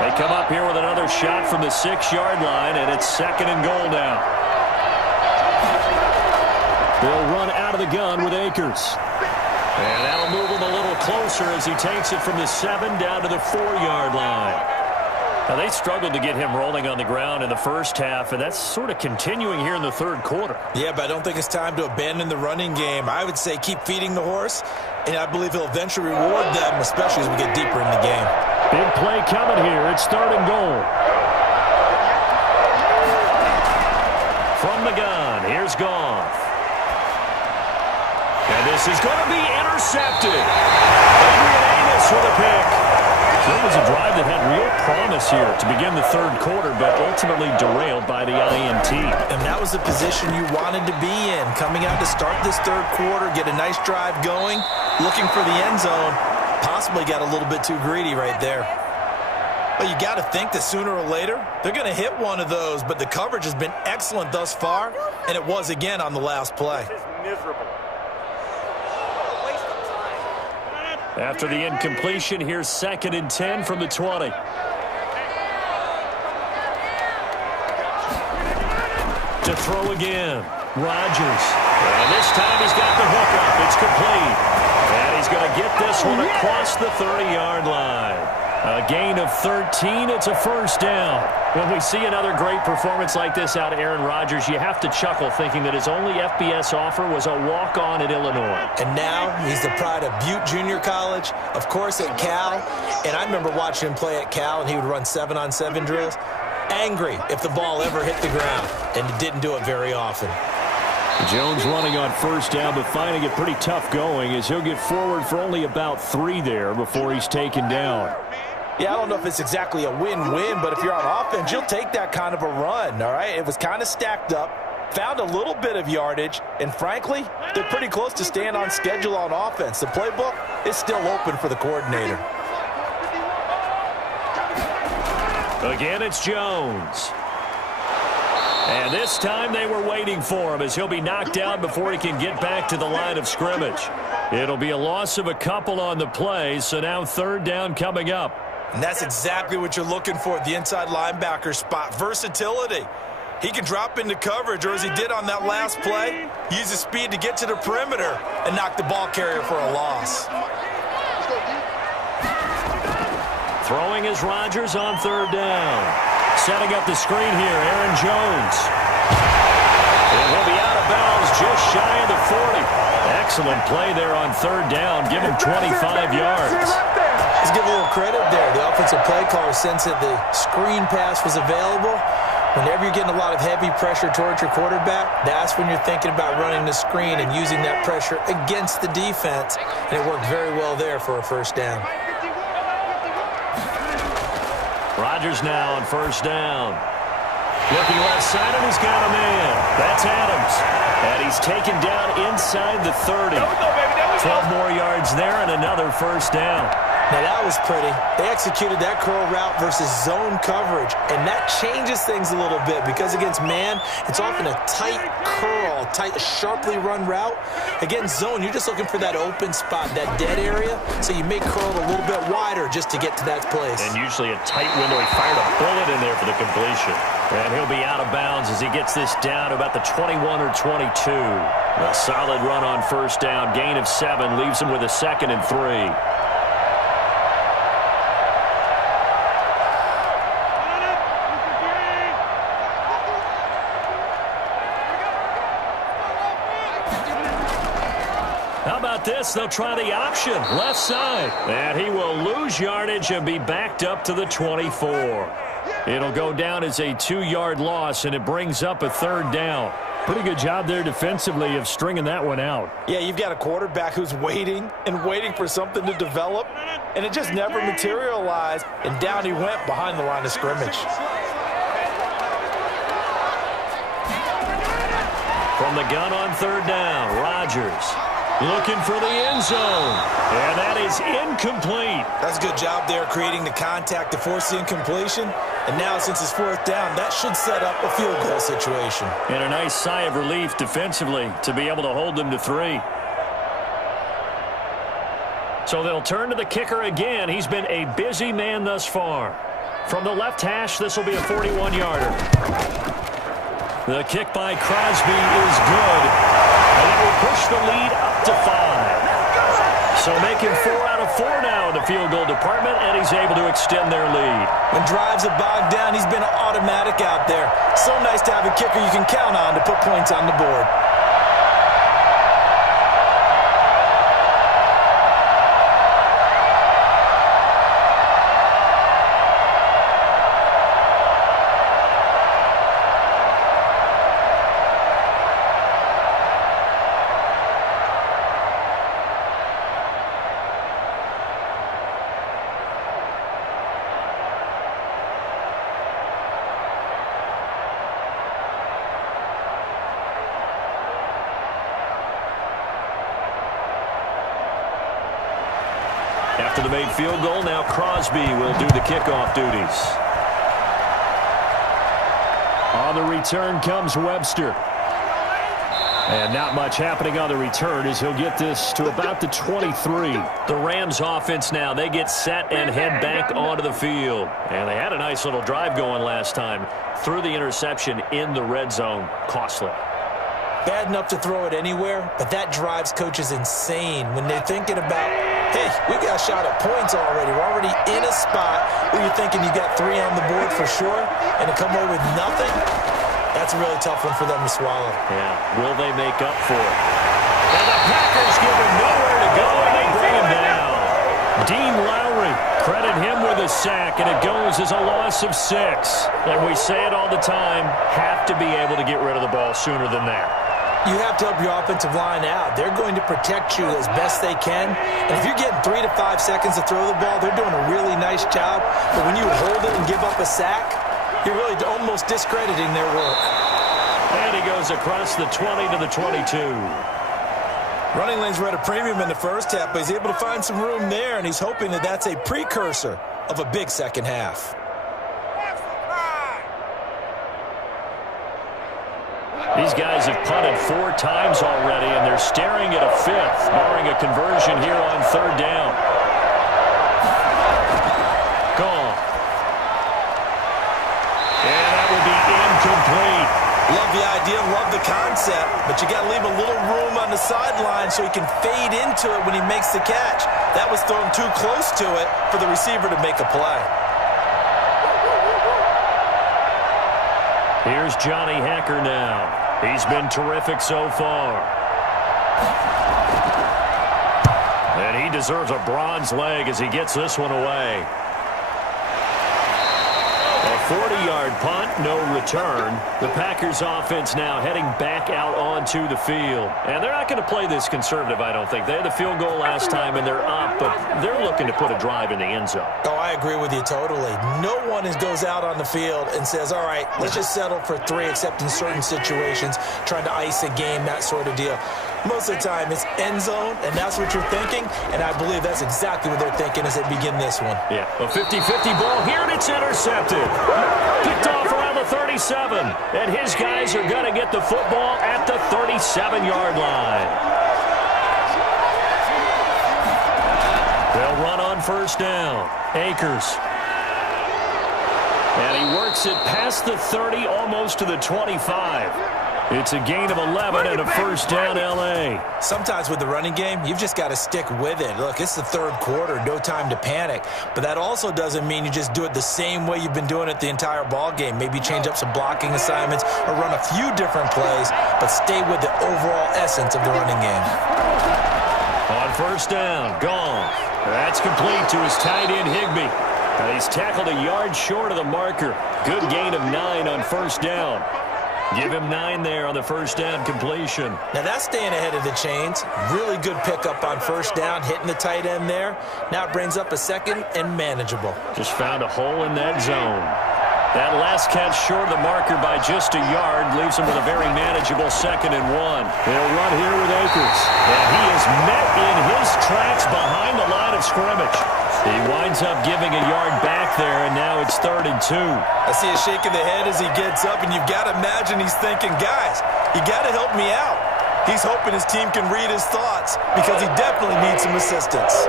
They come up here with another shot from the 6-yard line, and it's 2nd and goal now. They'll run out of the gun with Akers. And that'll move him a little closer as he takes it from the 7 down to the 4-yard line. Now, they struggled to get him rolling on the ground in the first half, and that's sort of continuing here in the third quarter. Yeah, but I don't think it's time to abandon the running game. I would say keep feeding the horse, and I believe he'll eventually reward them, especially as we get deeper in the game. Big play coming here. It's third and goal. From the gun, here's Goff. And this is going to be intercepted. Adrian Amos with a pick. So it was a drive that had real promise here to begin the third quarter, but ultimately derailed by the INT. And that was the position you wanted to be in, coming out to start this third quarter, get a nice drive going, looking for the end zone. Possibly got a little bit too greedy right there. But you got to think that sooner or later, they're going to hit one of those, but the coverage has been excellent thus far, and it was again on the last play. This is miserable. After the incompletion, here's 2nd and 10 from the 20. To throw again, Rodgers. And this time he's got the hook up. It's complete. And he's going to get this one across the 30-yard line. A gain of 13. It's a first down. When we see another great performance like this out of Aaron Rodgers, you have to chuckle thinking that his only FBS offer was a walk-on at Illinois. And now he's the pride of Butte Junior College, of course at Cal. And I remember watching him play at Cal, and he would run 7-on-7 drills. Angry if the ball ever hit the ground, and he didn't do it very often. Jones running on first down, but finding it pretty tough going as he'll get forward for only about 3 there before he's taken down. Yeah, I don't know if it's exactly a win-win, but if you're on offense, you'll take that kind of a run, all right? It was kind of stacked up, found a little bit of yardage, and frankly, they're pretty close to staying on schedule on offense. The playbook is still open for the coordinator. Again, it's Jones. And this time they were waiting for him as he'll be knocked down before he can get back to the line of scrimmage. It'll be a loss of a couple on the play, so now third down coming up. And that's exactly what you're looking for at the inside linebacker spot, versatility. He can drop into coverage, or as he did on that last play, use his speed to get to the perimeter and knock the ball carrier for a loss. Throwing is Rodgers on third down. Setting up the screen here, Aaron Jones. And he'll be out of bounds just shy of the 40. Excellent play there on third down. Give him 25 yards. Let's give a little credit there. The offensive play caller sensed that the screen pass was available. Whenever you're getting a lot of heavy pressure towards your quarterback, that's when you're thinking about running the screen and using that pressure against the defense. And it worked very well there for a first down. Rodgers now on first down. Looking left side, and he's got a man. That's Adams. And he's taken down inside the 30. 12 more yards there and another first down. Now that was pretty. They executed that curl route versus zone coverage, and that changes things a little bit because against man, it's often a tight curl, tight, sharply run route. Against zone, you're just looking for that open spot, that dead area, so you may curl it a little bit wider just to get to that place. And usually a tight window. He fired a bullet in there for the completion. And he'll be out of bounds as he gets this down to about the 21 or 22. A solid run on first down. Gain of 7 leaves him with a 2nd and 3. How about this? They'll try the option. Left side. And he will lose yardage and be backed up to the 24. It'll go down as a 2-yard loss, and it brings up a third down. Pretty good job there defensively of stringing that one out. Yeah, you've got a quarterback who's waiting and waiting for something to develop, and it just never materialized, and down he went behind the line of scrimmage. From the gun on third down, Rodgers looking for the end zone, and that is incomplete. That's a good job there creating the contact to force the incompletion, and now since it's fourth down, that should set up a field goal situation. And a nice sigh of relief defensively to be able to hold them to 3. So they'll turn to the kicker again. He's been a busy man thus far. From the left hash, this will be a 41-yarder. The kick by Crosby is good. And it will push the lead up to 5. So making 4 out of 4 now in the field goal department, and he's able to extend their lead. When drives are bogged down, he's been automatic out there. So nice to have a kicker you can count on to put points on the board. After the made field goal, now Crosby will do the kickoff duties. On the return comes Webster. And not much happening on the return as he'll get this to about the 23. The Rams offense now, they get set and head back onto the field. And they had a nice little drive going last time. Threw the interception in the red zone. Costly. Bad enough to throw it anywhere, but that drives coaches insane when they're thinking about, hey, we got a shot at points already. We're already in a spot where you're thinking you got 3 on the board for sure, and to come away with nothing, that's a really tough one for them to swallow. Yeah, will they make up for it? And the Packers give him nowhere to go, and they bring him down. Dean Lowry, credit him with a sack, and it goes as a loss of 6. And we say it all the time, have to be able to get rid of the ball sooner than that. You have to help your offensive line out. They're going to protect you as best they can. And if you're getting 3 to 5 seconds to throw the ball, they're doing a really nice job. But when you hold it and give up a sack, you're really almost discrediting their work. And he goes across the 20 to the 22. Running lanes were at a premium in the first half, but he's able to find some room there, and he's hoping that that's a precursor of a big second half. These guys have punted 4 times already, and they're staring at a 5th, barring a conversion here on 3rd down. Gone. And that would be incomplete. Love the idea, love the concept, but you got to leave a little room on the sideline so he can fade into it when he makes the catch. That was thrown too close to it for the receiver to make a play. Here's Johnny Hacker now. He's been terrific so far. And he deserves a bronze leg as he gets this one away. A 40-yard punt, no return. The Packers offense now heading back out onto the field. And they're not going to play this conservative, I don't think. They had the field goal last time, and they're up, but they're looking to put a drive in the end zone. Oh, I agree with you totally. No one goes out on the field and says, all right, let's just settle for 3, except in certain situations, trying to ice a game, that sort of deal. Most of the time, it's end zone, and that's what you're thinking, and I believe that's exactly what they're thinking as they begin this one. Yeah, a 50-50 ball here, and it's intercepted. Picked off around the 37, and his guys are going to get the football at the 37-yard line. They'll run on 1st down. Akers. And he works it past the 30, almost to the 25. It's a gain of 11 and a 1st down, L.A. Sometimes with the running game, you've just got to stick with it. Look, it's the 3rd quarter, no time to panic. But that also doesn't mean you just do it the same way you've been doing it the entire ball game. Maybe change up some blocking assignments or run a few different plays, but stay with the overall essence of the running game. On 1st down, gone. That's complete to his tight end, Higbee. And he's tackled a yard short of the marker. Good gain of 9 on 1st down. Give him 9 there on the 1st down completion. Now that's staying ahead of the chains. Really good pickup on 1st down, hitting the tight end there. Now it brings up a 2nd and manageable. Just found a hole in that zone. That last catch short of the marker by just a yard leaves him with a very manageable 2nd and 1. They'll run here with Akers. And he is met in his tracks behind the line of scrimmage. He winds up giving a yard back there, and now it's 3rd and 2. I see a shake of the head as he gets up, and you've got to imagine he's thinking, guys, you got to help me out. He's hoping his team can read his thoughts because he definitely needs some assistance.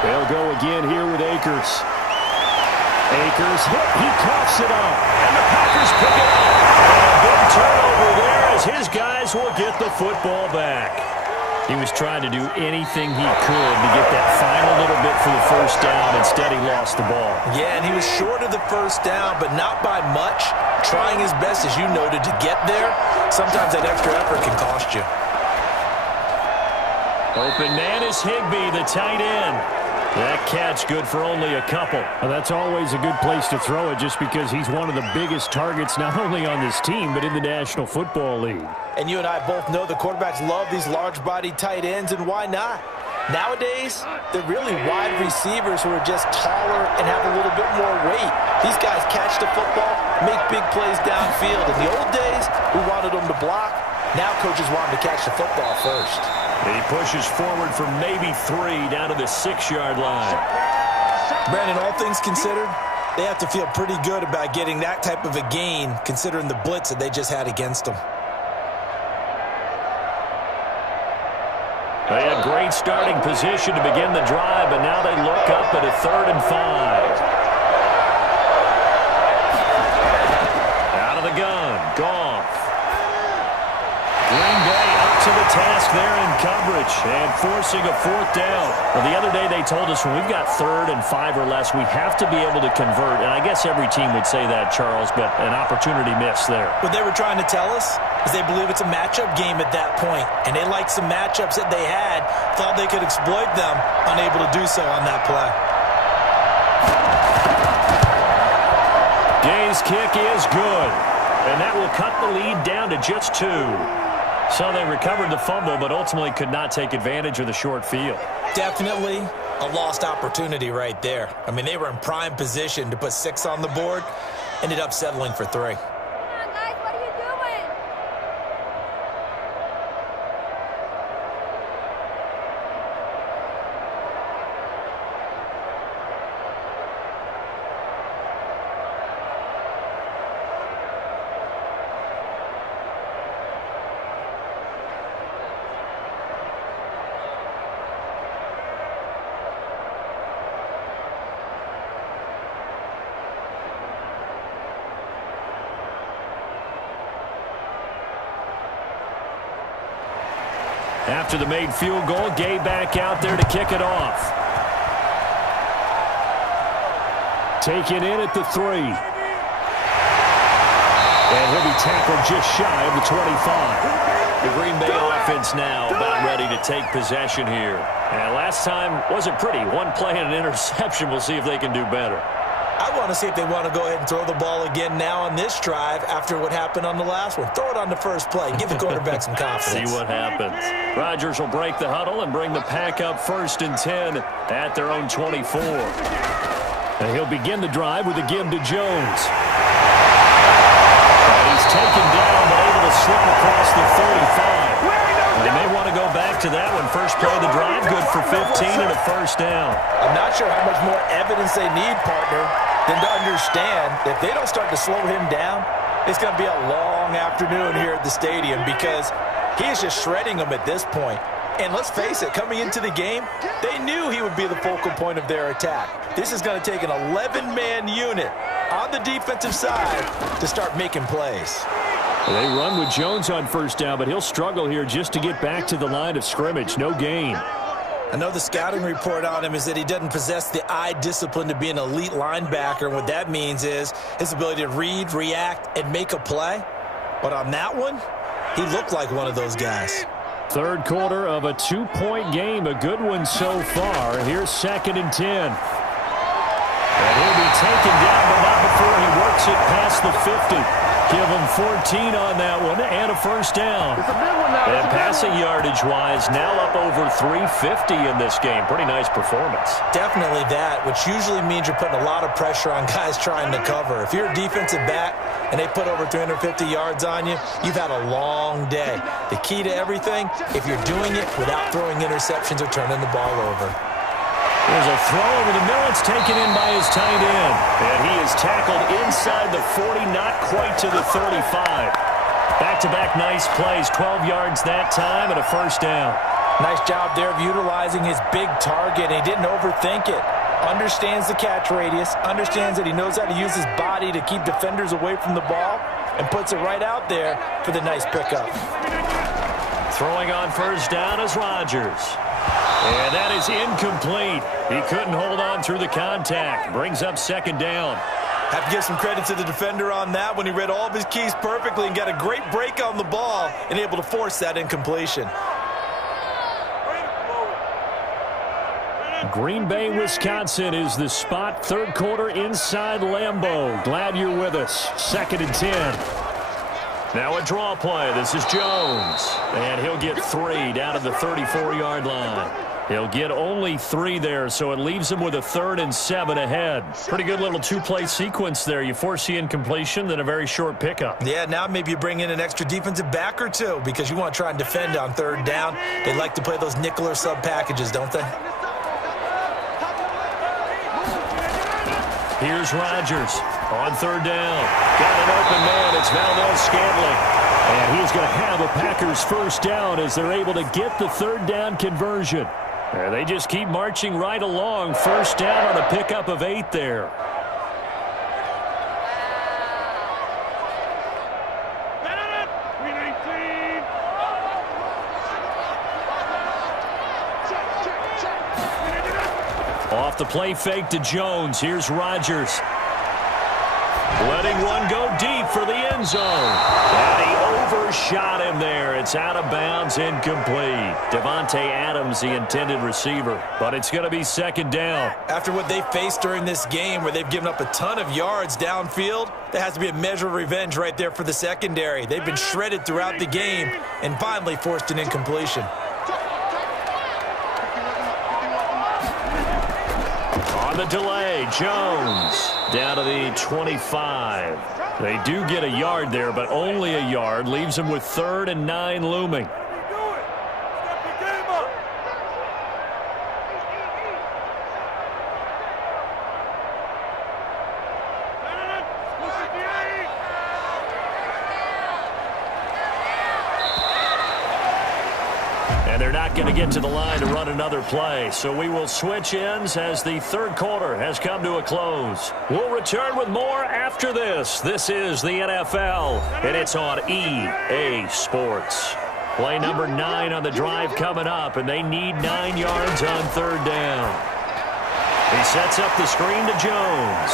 They'll go again here with Akers. Akers hit. He coughs it up. And the Packers pick it up. And a big turnover there as his guys will get the football back. He was trying to do anything he could to get that final little bit for the first down. Instead, he lost the ball. Yeah, and he was short of the first down, but not by much. Trying his best, as you noted, to get there. Sometimes that extra effort can cost you. Open man is Higbee, the tight end. That catch good for only a couple. Well, that's always a good place to throw it just because he's one of the biggest targets not only on this team but in the National Football League. And you and I both know the quarterbacks love these large-bodied tight ends, and why not? Nowadays, they're really wide receivers who are just taller and have a little bit more weight. These guys catch the football, make big plays downfield. In the old days, we wanted them to block. Now coaches want them to catch the football first. And he pushes forward for maybe 3 down to the 6-yard line. Brandon, all things considered, they have to feel pretty good about getting that type of a gain considering the blitz that they just had against them. They had great starting position to begin the drive, but now they look up at a 3rd and 5. Out of the gun, Goff. Green Bay up to the task there in coverage and forcing a 4th down. Well, the other day they told us when we've got 3rd and 5 or less, we have to be able to convert. And I guess every team would say that, Charles, but an opportunity missed there. What they were trying to tell us is they believe it's a matchup game at that point. And they liked some matchups that they had, thought they could exploit them, unable to do so on that play. Gay's kick is good. And that will cut the lead down to just 2. So they recovered the fumble, but ultimately could not take advantage of the short field. Definitely a lost opportunity right there. I mean, they were in prime position to put 6 on the board, ended up settling for 3. After the made field goal, Gay back out there to kick it off. Taken in at the 3. And he'll be tackled just shy of the 25. The Green Bay offense now about ready to take possession here. And last time wasn't pretty. One play and an interception. We'll see if they can do better. I want to see if they want to go ahead and throw the ball again now on this drive after what happened on the last one. Throw it on the first play. Give the quarterback some confidence. See what happens. Rodgers will break the huddle and bring the pack up 1st and 10 at their own 24. And he'll begin the drive with a give to Jones. And he's taken down but able to slip across the 35. They may want to go back to that one. First play of the drive, good for 15 and a 1st down. I'm not sure how much more evidence they need, partner, than to understand that if they don't start to slow him down, it's going to be a long afternoon here at the stadium because he is just shredding them at this point. And let's face it, coming into the game, they knew he would be the focal point of their attack. This is going to take an 11-man unit on the defensive side to start making plays. They run with Jones on 1st down, but he'll struggle here just to get back to the line of scrimmage. No gain. I know the scouting report on him is that he doesn't possess the eye discipline to be an elite linebacker. And what that means is his ability to read, react, and make a play. But on that one, he looked like one of those guys. 3rd quarter of a 2-point game. A good one so far. Here's 2nd and 10. And he'll be taken down, but not before he works it past the 50. Give him 14 on that one and a 1st down. And passing yardage-wise, now up over 350 in this game. Pretty nice performance. Definitely that, which usually means you're putting a lot of pressure on guys trying to cover. If you're a defensive back and they put over 350 yards on you, you've had a long day. The key to everything, if you're doing it without throwing interceptions or turning the ball over. There's a throw over the middle. It's taken in by his tight end. And he is tackled inside the 40, not quite to the 35. Back-to-back nice plays, 12 yards that time and a 1st down. Nice job there of utilizing his big target. He didn't overthink it. understands the catch radius, understands that he knows how to use his body to keep defenders away from the ball, and puts it right out there for the nice pickup. Throwing on first down is Rodgers. And that is incomplete. He couldn't hold on through the contact. Brings up second down. Have to give some credit to the defender on that when he read all of his keys perfectly and got a great break on the ball and able to force that incompletion. Green Bay, Wisconsin is the spot. Third quarter inside Lambeau. Glad you're with us. 2nd and 10. Now a draw play. This is Jones. And he'll get 3 down to the 34-yard line. He'll get only 3 there, so it leaves him with a 3rd and 7 ahead. Pretty good little two-play sequence there. You force the incompletion, then a very short pickup. Yeah, now maybe you bring in an extra defensive back or two because you want to try and defend on 3rd down. They like to play those nickel or sub packages, don't they? Here's Rodgers on 3rd down. Got an open man. It's Valdez-Scantling. And he's going to have a Packers first down as they're able to get the 3rd down conversion. And they just keep marching right along. First down on a pickup of 8 there. Off the play fake to Jones. Here's Rodgers. Letting one go deep for the end zone. And he overshot him there. It's out of bounds, incomplete. Devontae Adams, the intended receiver. But it's going to be 2nd down. After what they faced during this game where they've given up a ton of yards downfield, there has to be a measure of revenge right there for the secondary. They've been shredded throughout the game and finally forced an incompletion. On the delay, Jones down to the 25. They do get a yard there, but only a yard. Leaves them with 3rd and 9 looming. They're not going to get to the line to run another play, so we will switch ends as the 3rd quarter has come to a close. We'll return with more after this. This is the NFL, and it's on EA Sports. Play number 9 on the drive coming up, and they need 9 yards on 3rd down. He sets up the screen to Jones.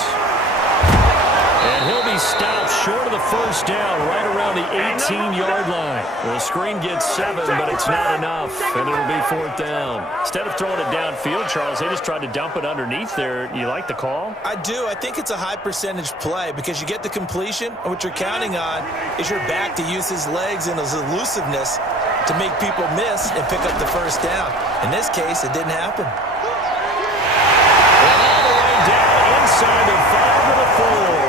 And he'll be stopped short of the first down right around the 18-yard line. The screen gets 7, but it's not enough, and it'll be 4th down. Instead of throwing it downfield, Charles, they just tried to dump it underneath there. You like the call? I do. I think it's a high-percentage play because you get the completion, and what you're counting on is your back to use his legs and his elusiveness to make people miss and pick up the first down. In this case, it didn't happen. And all the way down inside the 5 to the 4.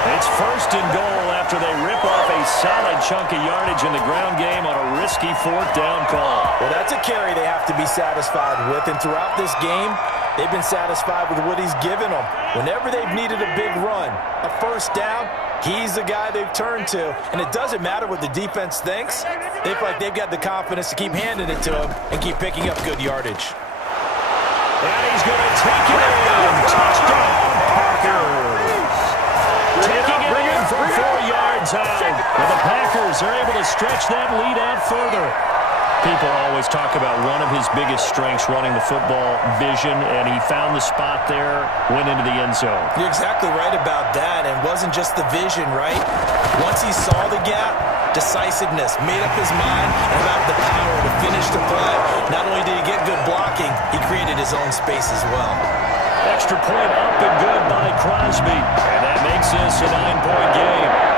It's 1st and goal after they rip off a solid chunk of yardage in the ground game on a risky 4th down call. Well, that's a carry they have to be satisfied with, and throughout this game, they've been satisfied with what he's given them. Whenever they've needed a big run, a first down, he's the guy they've turned to, and it doesn't matter what the defense thinks. They feel like they've got the confidence to keep handing it to him and keep picking up good yardage. And he's going to take it in. Touchdown, Packers. Taking it in from 4 yards out. And the Packers are able to stretch that lead out further. People always talk about one of his biggest strengths running the football, vision, and he found the spot there, went into the end zone. You're exactly right about that, and it wasn't just the vision, right? Once he saw the gap, decisiveness, made up his mind, and had the power to finish the play. Not only did he get good blocking, he created his own space as well. Extra point up and good by Crosby. And that makes this a 9-point game.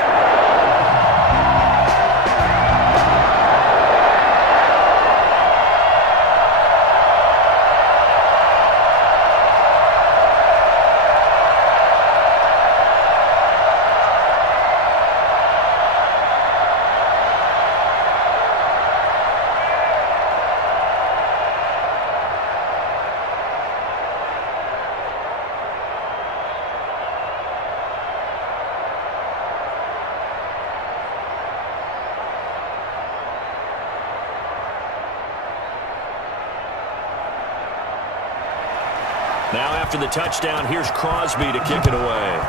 Now after the touchdown, here's Crosby to kick it away.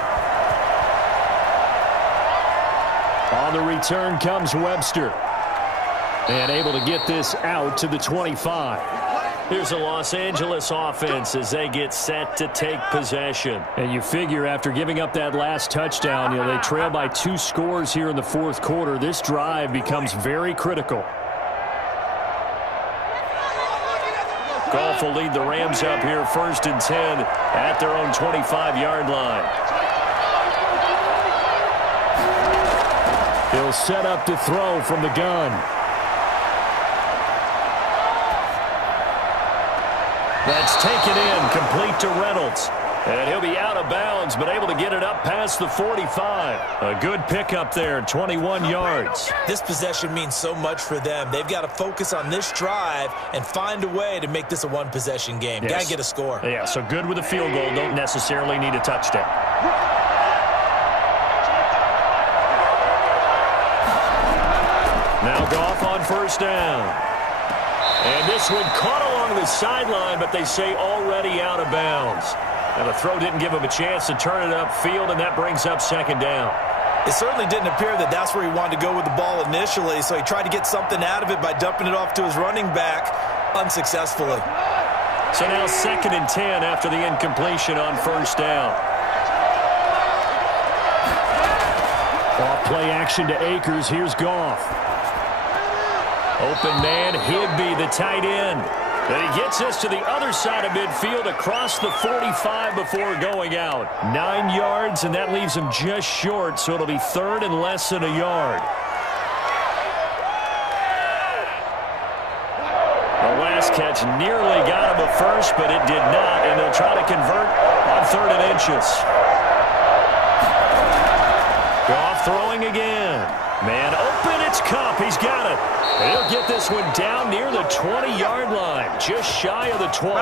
On the return comes Webster. And able to get this out to the 25. Here's the Los Angeles offense as they get set to take possession. And you figure after giving up that last touchdown, they trail by 2 scores here in the fourth quarter. This drive becomes very critical. Goff will lead the Rams up here 1st and 10 at their own 25-yard line. He'll set up to throw from the gun. That's taken in, complete to Reynolds. And he'll be out of bounds, but able to get it up past the 45. A good pickup there, 21 yards. This possession means so much for them. They've got to focus on this drive and find a way to make this a one-possession game. Yes. Got to get a score. Yeah, so good with a field goal. Don't necessarily need a touchdown. Now Goff on 1st down. And this one caught along the sideline, but they say already out of bounds. And the throw didn't give him a chance to turn it upfield, and that brings up 2nd down. It certainly didn't appear that that's where he wanted to go with the ball initially, so he tried to get something out of it by dumping it off to his running back unsuccessfully. So now 2nd and 10 after the incompletion on 1st down. Off play action to Akers. Here's Goff. Open man, Higby, the tight end. And he gets this to the other side of midfield across the 45 before going out. 9 yards, and that leaves him just short, so it'll be 3rd and less than a yard. The last catch nearly got him a first, but it did not, and they'll try to convert on 3rd and inches. Goff throwing again. Man open, it's Kupp. He's got it. And he'll get this one down near the 20-yard line, just shy of the 20.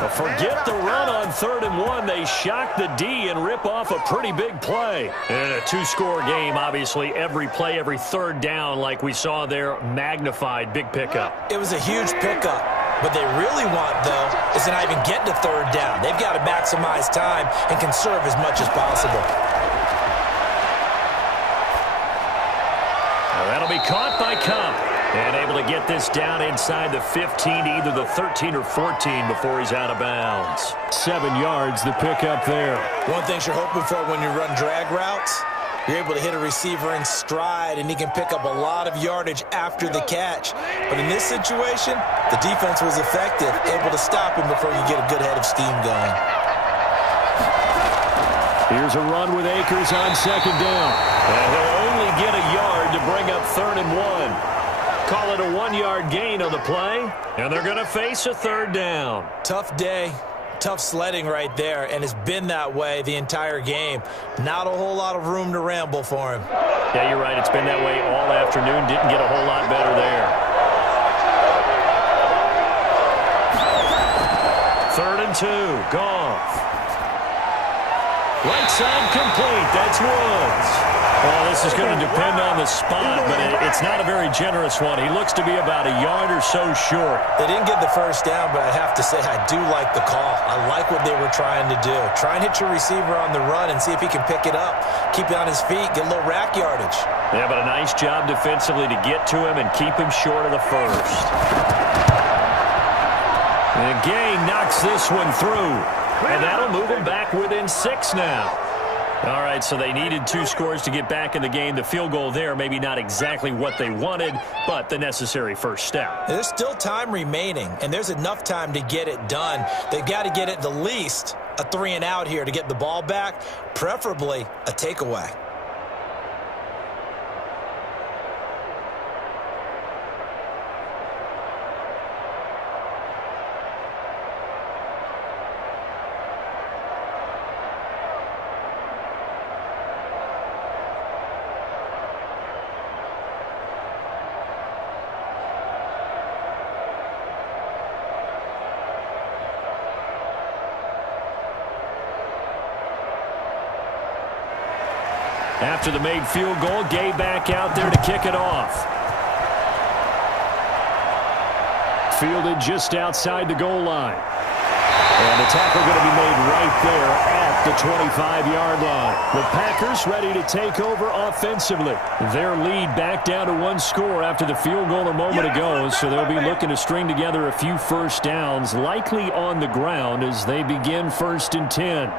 But forget the run on 3rd and 1. They shock the D and rip off a pretty big play. And a 2-score game, obviously, every play, every 3rd down, like we saw there, magnified, big pickup. It was a huge pickup. What they really want, though, is to not even get to 3rd down. They've got to maximize time and conserve as much as possible. That'll be caught by Kupp. And able to get this down inside the 15 to either the 13 or 14 before he's out of bounds. 7 yards, the pickup there. One thing you're hoping for when you run drag routes, you're able to hit a receiver in stride, and he can pick up a lot of yardage after the catch. But in this situation, the defense was effective, able to stop him before you get a good head of steam going. Here's a run with Akers on 2nd down. And he'll only get a yard to bring up 3rd and 1. Call it a 1-yard gain on the play, and they're going to face a 3rd down. Tough day, tough sledding right there, and it's been that way the entire game. Not a whole lot of room to ramble for him. Yeah, you're right. It's been that way all afternoon. Didn't get a whole lot better there. 3rd and 2, Goff. Right side complete. That's Woods. Well, this is going to depend on the spot, but it's not a very generous one. He looks to be about a yard or so short. They didn't get the 1st down, but I have to say I do like the call. I like what they were trying to do. Try and hit your receiver on the run and see if he can pick it up. Keep it on his feet, get a little rack yardage. Yeah, but a nice job defensively to get to him and keep him short of the 1st. And Gay knocks this one through. And that'll move them back within 6 now. All right, so they needed 2 scores to get back in the game. The field goal there, maybe not exactly what they wanted, but the necessary first step. There's still time remaining, and there's enough time to get it done. They've got to get at the least a 3-and-out here to get the ball back, preferably a takeaway. After the made field goal, Gay back out there to kick it off. Fielded just outside the goal line. And the tackle going to be made right there at the 25-yard line. The Packers ready to take over offensively. Their lead back down to one score after the field goal a moment ago, so they'll be looking to string together a few first downs, likely on the ground as they begin 1st and 10.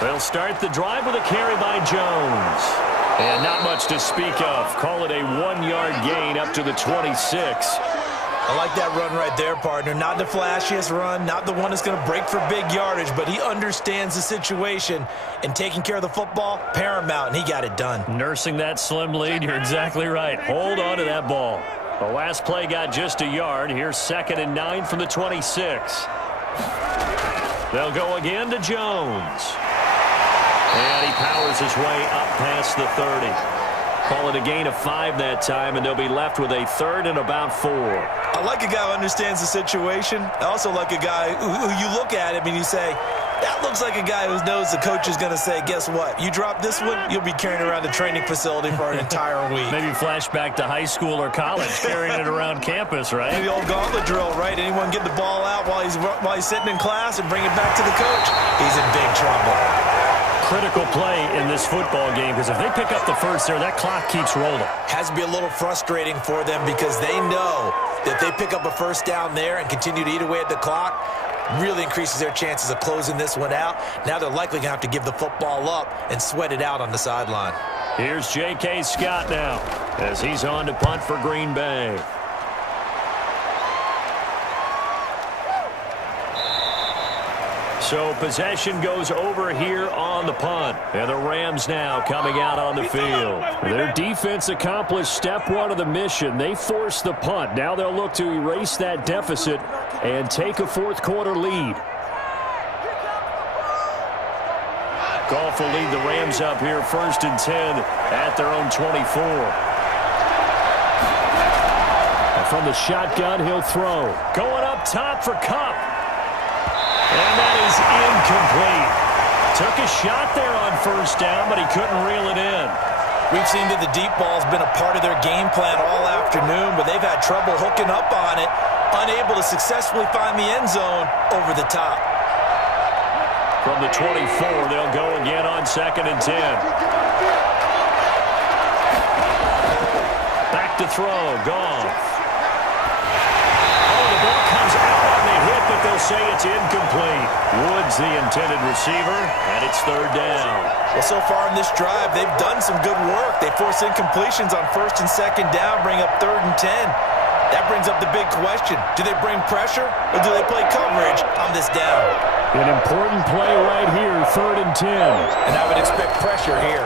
They'll start the drive with a carry by Jones. And not much to speak of. Call it a 1-yard gain up to the 26. I like that run right there, partner. Not the flashiest run, not the one that's going to break for big yardage, but he understands the situation, and taking care of the football, paramount, and he got it done. Nursing that slim lead, you're exactly right. Hold on to that ball. The last play got just a yard. Here's 2nd and 9 from the 26. They'll go again to Jones. And he powers his way up past the 30. Call it a gain of 5 that time, and they'll be left with a 3rd and about 4. I like a guy who understands the situation. I also like a guy who you look at him and you say, that looks like a guy who knows the coach is going to say, guess what? You drop this one, you'll be carrying around the training facility for an entire week. Maybe flashback to high school or college, carrying it around campus, right? Maybe the old gauntlet drill, right? Anyone get the ball out while he's sitting in class and bring it back to the coach? He's in big trouble. Critical play in this football game, because if they pick up the first there, that clock keeps rolling. Has to be a little frustrating for them because they know that if they pick up a first down there and continue to eat away at the clock, really increases their chances of closing this one out. Now they're likely going to have to give the football up and sweat it out on the sideline. Here's J.K. Scott now as he's on to punt for Green Bay. So possession goes over here on the punt. And the Rams now coming out on the field. Their defense accomplished step 1 of the mission. They forced the punt. Now they'll look to erase that deficit and take a 4th quarter lead. Goff will lead the Rams up here 1st and 10 at their own 24. And from the shotgun, he'll throw. Going up top for Kupp. And that is incomplete. Took a shot there on 1st down, but he couldn't reel it in. We've seen that the deep ball has been a part of their game plan all afternoon, but they've had trouble hooking up on it, unable to successfully find the end zone over the top. From the 24, they'll go again on 2nd and 10. Back to throw, Goff. Oh, the ball comes out on the hit, but they'll say it's incomplete. Woods the intended receiver, and it's 3rd down. Well, so far in this drive, they've done some good work. They force incompletions on 1st and 2nd down, bring up 3rd and 10. That brings up the big question. Do they bring pressure, or do they play coverage on this down? An important play right here, 3rd and 10. And I would expect pressure here.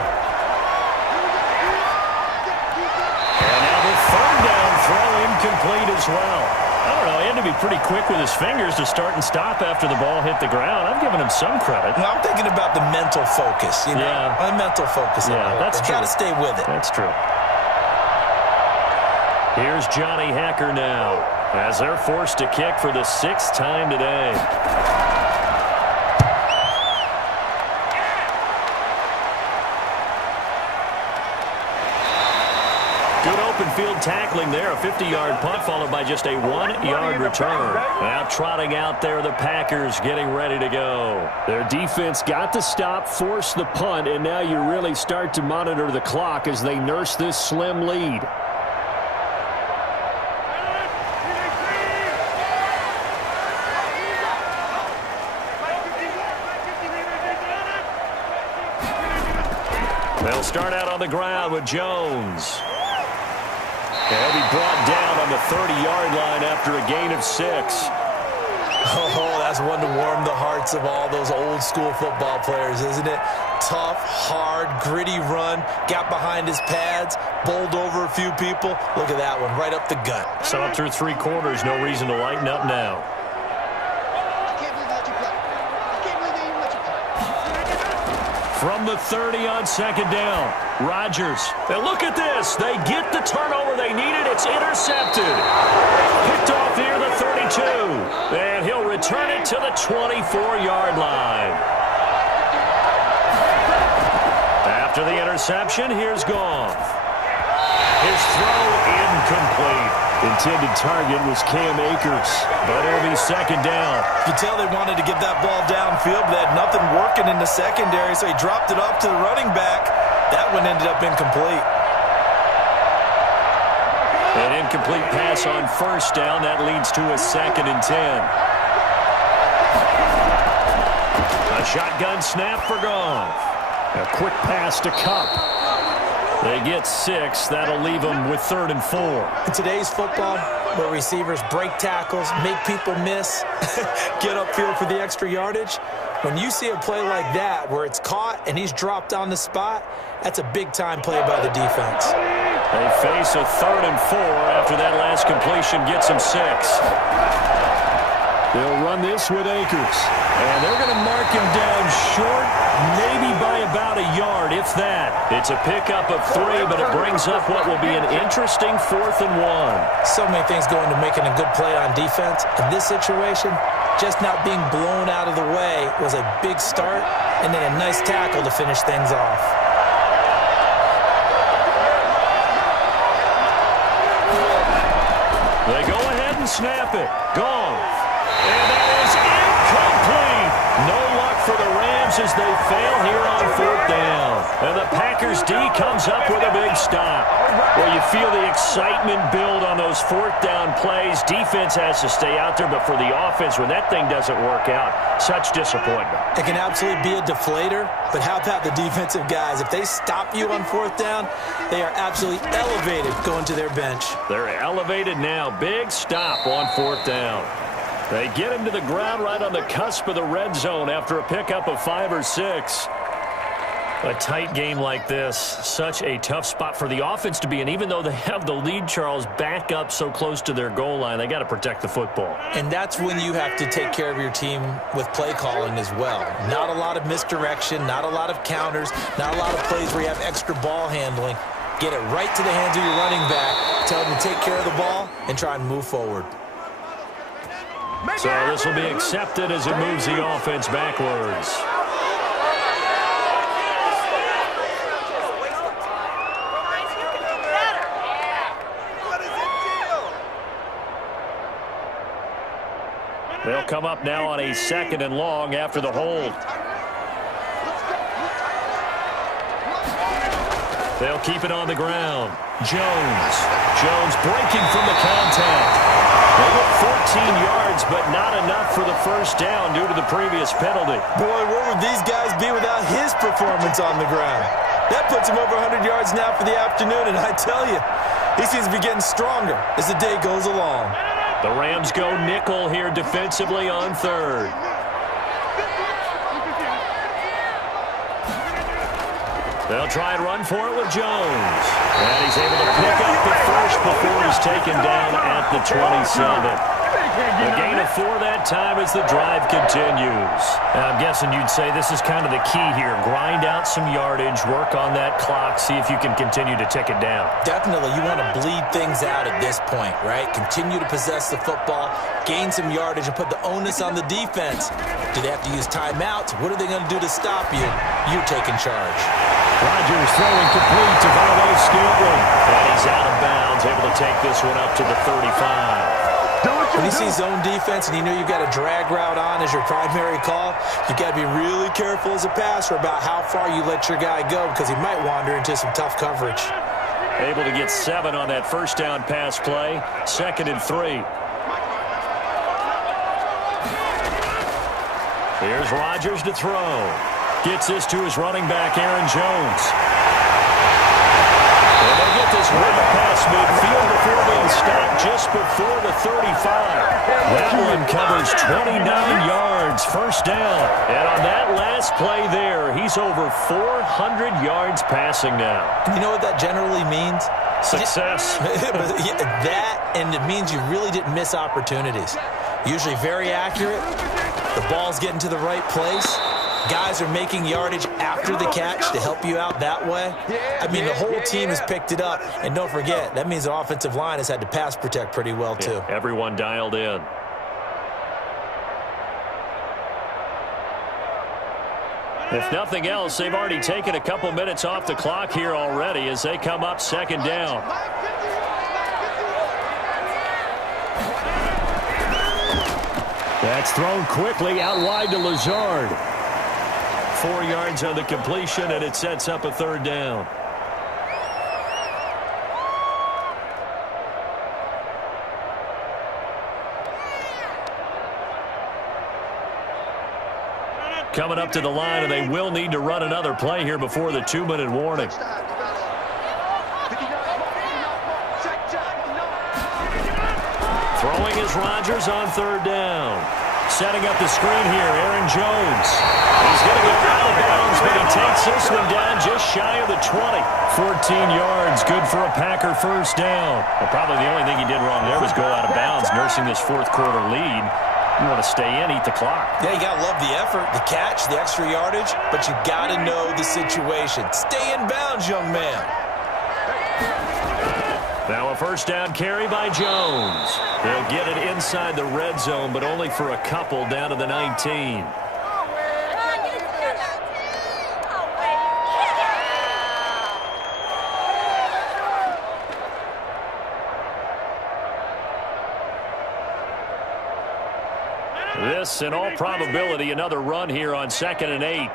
And now the 3rd down throw incomplete as well. I don't know, he had to be pretty quick with his fingers to start and stop after the ball hit the ground. I'm giving him some credit. Well, I'm thinking about the mental focus. You know? Yeah. The mental focus. Yeah, that's true. Got to stay with it. That's true. Here's Johnny Hacker now as they're forced to kick for the 6th time today. Good open field tackling there. A 50-yard punt followed by just a 1-yard return. Now trotting out there, the Packers getting ready to go. Their defense got the stop, forced the punt, and now you really start to monitor the clock as they nurse this slim lead. They'll start out on the ground with Jones. He'll be brought down on the 30-yard line after a gain of 6. Oh, that's one to warm the hearts of all those old-school football players, isn't it? Tough, hard, gritty run, got behind his pads, bowled over a few people. Look at that one, right up the gut. So up through 3 quarters, no reason to lighten up now. From the 30 on 2nd down, Rodgers. And look at this. They get the turnover they needed. It's intercepted. Picked off here, the 32. And he'll return it to the 24-yard line. After the interception, here's Goff. His throw incomplete. Intended target was Cam Akers, but it'll be second down. You can tell they wanted to get that ball downfield, but they had nothing working in the secondary, so he dropped it off to the running back. That one ended up incomplete. An incomplete pass on first down. That leads to a 2nd and 10. A shotgun snap for Goff. A quick pass to Cup. They get 6. That'll leave them with 3rd and 4. In today's football, where receivers break tackles, make people miss, get upfield for the extra yardage, when you see a play like that where it's caught and he's dropped on the spot, that's a big-time play by the defense. They face a 3rd and 4 after that last completion gets them 6. They'll run this with Akers. And they're going to mark him down short, maybe by about a yard, if that. It's a pickup of 3, but it brings up what will be an interesting 4th and 1. So many things go into making a good play on defense. In this situation, just not being blown out of the way was a big start, and then a nice tackle to finish things off. They go ahead and snap it. Gone. And that is incomplete. No luck for the Rams as they fail here on 4th down. And the Packers D comes up with a big stop. Well, you feel the excitement build on those 4th down plays. Defense has to stay out there, but for the offense, when that thing doesn't work out, such disappointment. It can absolutely be a deflator, but how about the defensive guys? If they stop you on 4th down, they are absolutely elevated going to their bench. They're elevated now. Big stop on 4th down. They get him to the ground right on the cusp of the red zone after a pickup of 5 or 6. A tight game like this, such a tough spot for the offense to be in. Even though they have the lead, Charles, back up so close to their goal line, they got to protect the football. And that's when you have to take care of your team with play calling as well. Not a lot of misdirection, not a lot of counters, not a lot of plays where you have extra ball handling. Get it right to the hands of your running back, tell them to take care of the ball, and try and move forward. So this will be accepted as it moves the offense backwards. They'll come up now on a 2nd and long after the hold. They'll keep it on the ground. Jones breaking from the contact. They get 14 yards, but not enough for the first down due to the previous penalty. Boy, where would these guys be without his performance on the ground? That puts him over 100 yards now for the afternoon, and I tell you, he seems to be getting stronger as the day goes along. The Rams go nickel here defensively on 3rd. They'll try and run for it with Jones. And he's able to pick up the first before he's taken down at the 27. A gain of 4 that time as the drive continues. Now, I'm guessing you'd say this is kind of the key here. Grind out some yardage, work on that clock, see if you can continue to tick it down. Definitely, you want to bleed things out at this point, right? Continue to possess the football, gain some yardage, and put the onus on the defense. Do they have to use timeouts? What are they going to do to stop you? You're taking charge. Rodgers throwing complete to Valdez-Scantling. And he's out of bounds, able to take this one up to the 35. When you see zone defense and you know you've got a drag route on as your primary call, you've got to be really careful as a passer about how far you let your guy go because he might wander into some tough coverage. Able to get 7 on that first down pass play. 2nd and 3. Here's Rodgers to throw. Gets this to his running back, Aaron Jones. And they get this river past midfield before being stopped just before the 35. That one covers 29 yards, first down. And on that last play there, he's over 400 yards passing now. You know what that generally means? Success. That, and it means you really didn't miss opportunities. Usually very accurate. The ball's getting to the right place. Guys are making yardage after the catch to help you out that way. I mean, the whole team has picked it up. And don't forget, that means the offensive line has had to pass protect pretty well, too. Yeah, everyone dialed in. If nothing else, they've already taken a couple minutes off the clock here already as they come up second down. That's thrown quickly out wide to Lazard. 4 yards on the completion, and it sets up a third down. Coming up to the line, and they will need to run another play here before the 2-minute warning. Throwing is Rodgers on third down. Setting up the screen here, Aaron Jones. He's going to go out of bounds, but he takes this one down just shy of the 20. 14 yards, good for a Packer first down. Well, probably the only thing he did wrong there was go out of bounds, nursing this fourth quarter lead. You want to stay in, eat the clock. Yeah, you got to love the effort, the catch, the extra yardage, but you got to know the situation. Stay in bounds, young man. Now a first down carry by Jones. They'll get it inside the red zone, but only for a couple down to the 19. This, in all probability, another run here on 2nd and 8.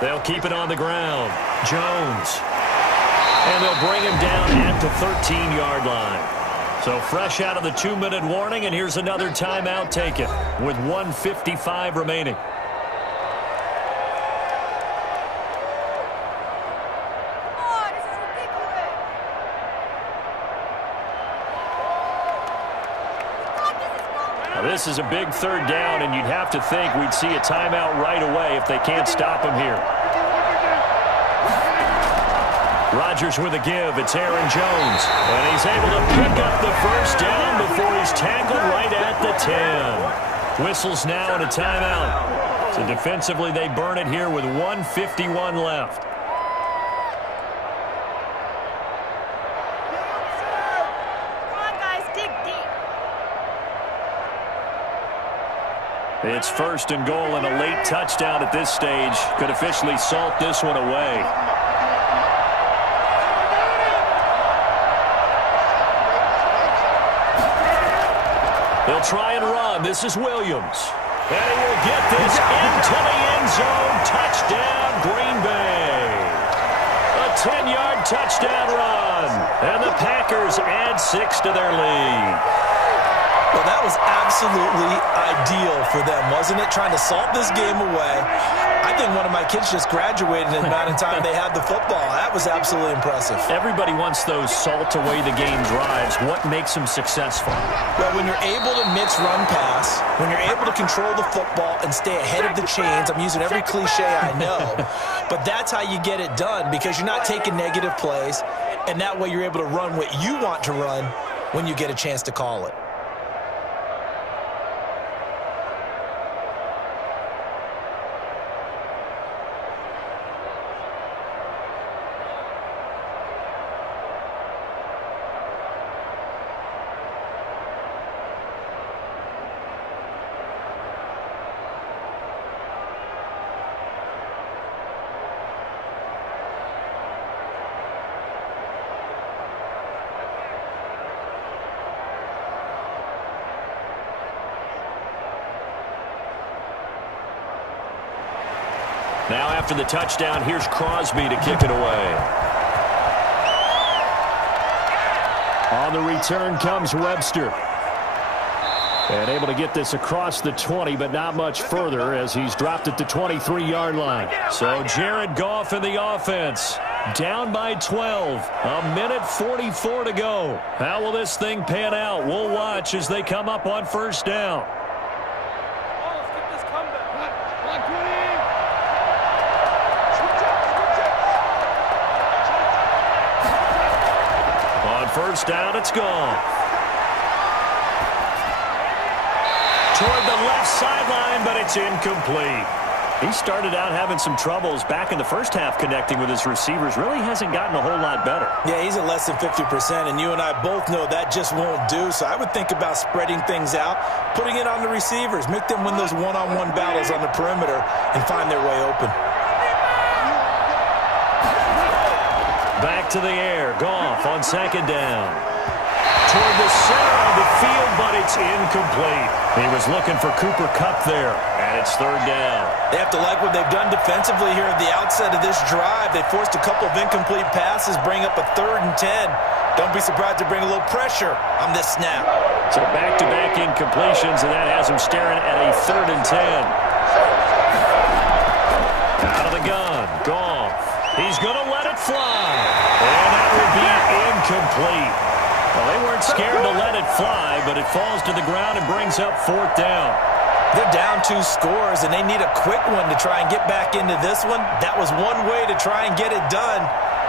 They'll keep it on the ground. Jones. And they'll bring him down at the 13-yard line. So fresh out of the 2-minute warning, and here's another timeout taken with 1:55 remaining. This is a big third down, and you'd have to think we'd see a timeout right away if they can't stop him here. Rodgers with a give. It's Aaron Jones. And he's able to pick up the first down before he's tackled right at the 10. Whistles now and a timeout. So defensively, they burn it here with 1:51 left. It's 1st and goal, and a late touchdown at this stage could officially salt this one away. They'll try and run. This is Williams. And he will get this into the end zone. Touchdown, Green Bay. A 10-yard touchdown run. And the Packers add 6 to their lead. Well, that was absolutely ideal for them, wasn't it? Trying to salt this game away. I think one of my kids just graduated in the amount of time they had the football. That was absolutely impressive. Everybody wants those salt away the game drives. What makes them successful? Well, when you're able to mix run pass, when you're able to control the football and stay ahead of the chains, I'm using every cliche I know, but that's how you get it done because you're not taking negative plays, and that way you're able to run what you want to run when you get a chance to call it. Now after the touchdown, here's Crosby to kick it away. On the return comes Webster. And able to get this across the 20, but not much further as he's dropped it to 23-yard line. So Jared Goff in the offense. Down by 12. A minute 44 to go. How will this thing pan out? We'll watch as they come up on first down. First down, it's gone. Toward the left sideline, but it's incomplete. He started out having some troubles back in the first half connecting with his receivers. Really hasn't gotten a whole lot better. Yeah, he's at less than 50%, and you and I both know that just won't do. So I would think about spreading things out, putting it on the receivers, make them win those one-on-one battles on the perimeter and find their way open. Back to the air. Goff on second down. Toward the center of the field, but it's incomplete. He was looking for Cooper Kupp there, and it's third down. They have to like what they've done defensively here at the outset of this drive. They forced a couple of incomplete passes, bring up a 3rd and 10. Don't be surprised to bring a little pressure on this snap. So back-to-back incompletions, and that has him staring at a 3rd and 10. Out of the gun, Goff. He's going to let it fly, and that will be incomplete. Well, they weren't scared to let it fly, but it falls to the ground and brings up 4th down. They're down 2 scores, and they need a quick one to try and get back into this one. That was one way to try and get it done.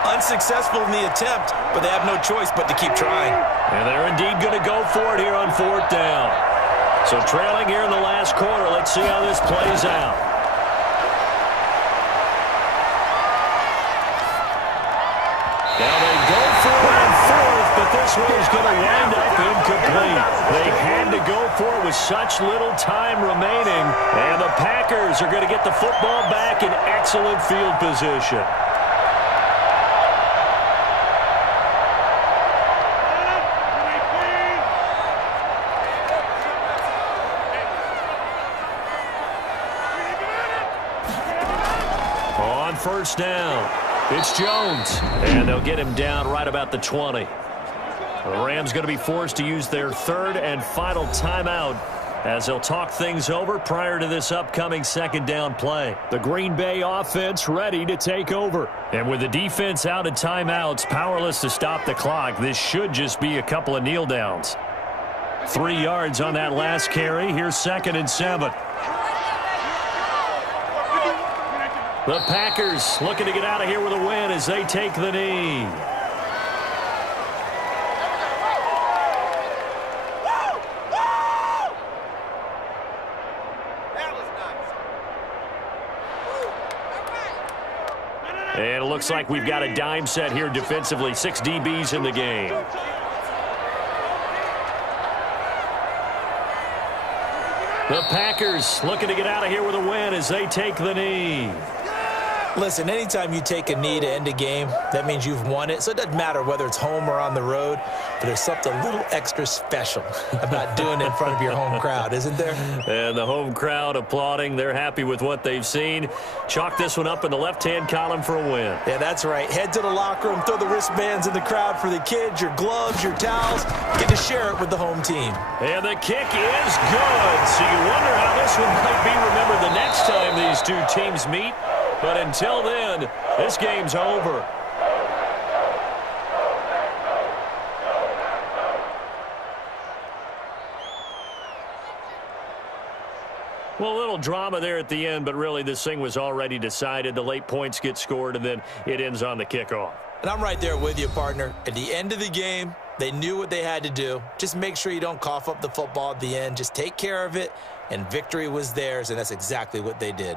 Unsuccessful in the attempt, but they have no choice but to keep trying. And they're indeed going to go for it here on 4th down. So trailing here in the last quarter, let's see how this plays out. Now they go for it on 4th, but this one is going to wind up incomplete. They had to go for it with such little time remaining, and the Packers are going to get the football back in excellent field position. On 1st down, it's Jones, and they'll get him down right about the 20. The Rams going to be forced to use their 3rd and final timeout as they'll talk things over prior to this upcoming 2nd down play. The Green Bay offense ready to take over. And with the defense out of timeouts, powerless to stop the clock, this should just be a couple of kneel downs. 3 yards on that last carry. Here's 2nd and 7. The Packers looking to get out of here with a win as they take the knee. And it looks like we've got a dime set here defensively. 6 DBs in the game. The Packers looking to get out of here with a win as they take the knee. Listen, anytime you take a knee to end a game, that means you've won it. So it doesn't matter whether it's home or on the road, but there's something a little extra special about doing it in front of your home crowd, isn't there? And the home crowd applauding. They're happy with what they've seen. Chalk this one up in the left-hand column for a win. Yeah, that's right. Head to the locker room, throw the wristbands in the crowd for the kids, your gloves, your towels. Get to share it with the home team. And the kick is good. So you wonder how this one might be remembered the next time these two teams meet. But until then, this game's over. Well, a little drama there at the end, but really this thing was already decided. The late points get scored, and then it ends on the kickoff. And I'm right there with you, partner. At the end of the game, they knew what they had to do. Just make sure you don't cough up the football at the end. Just take care of it, and victory was theirs, and that's exactly what they did.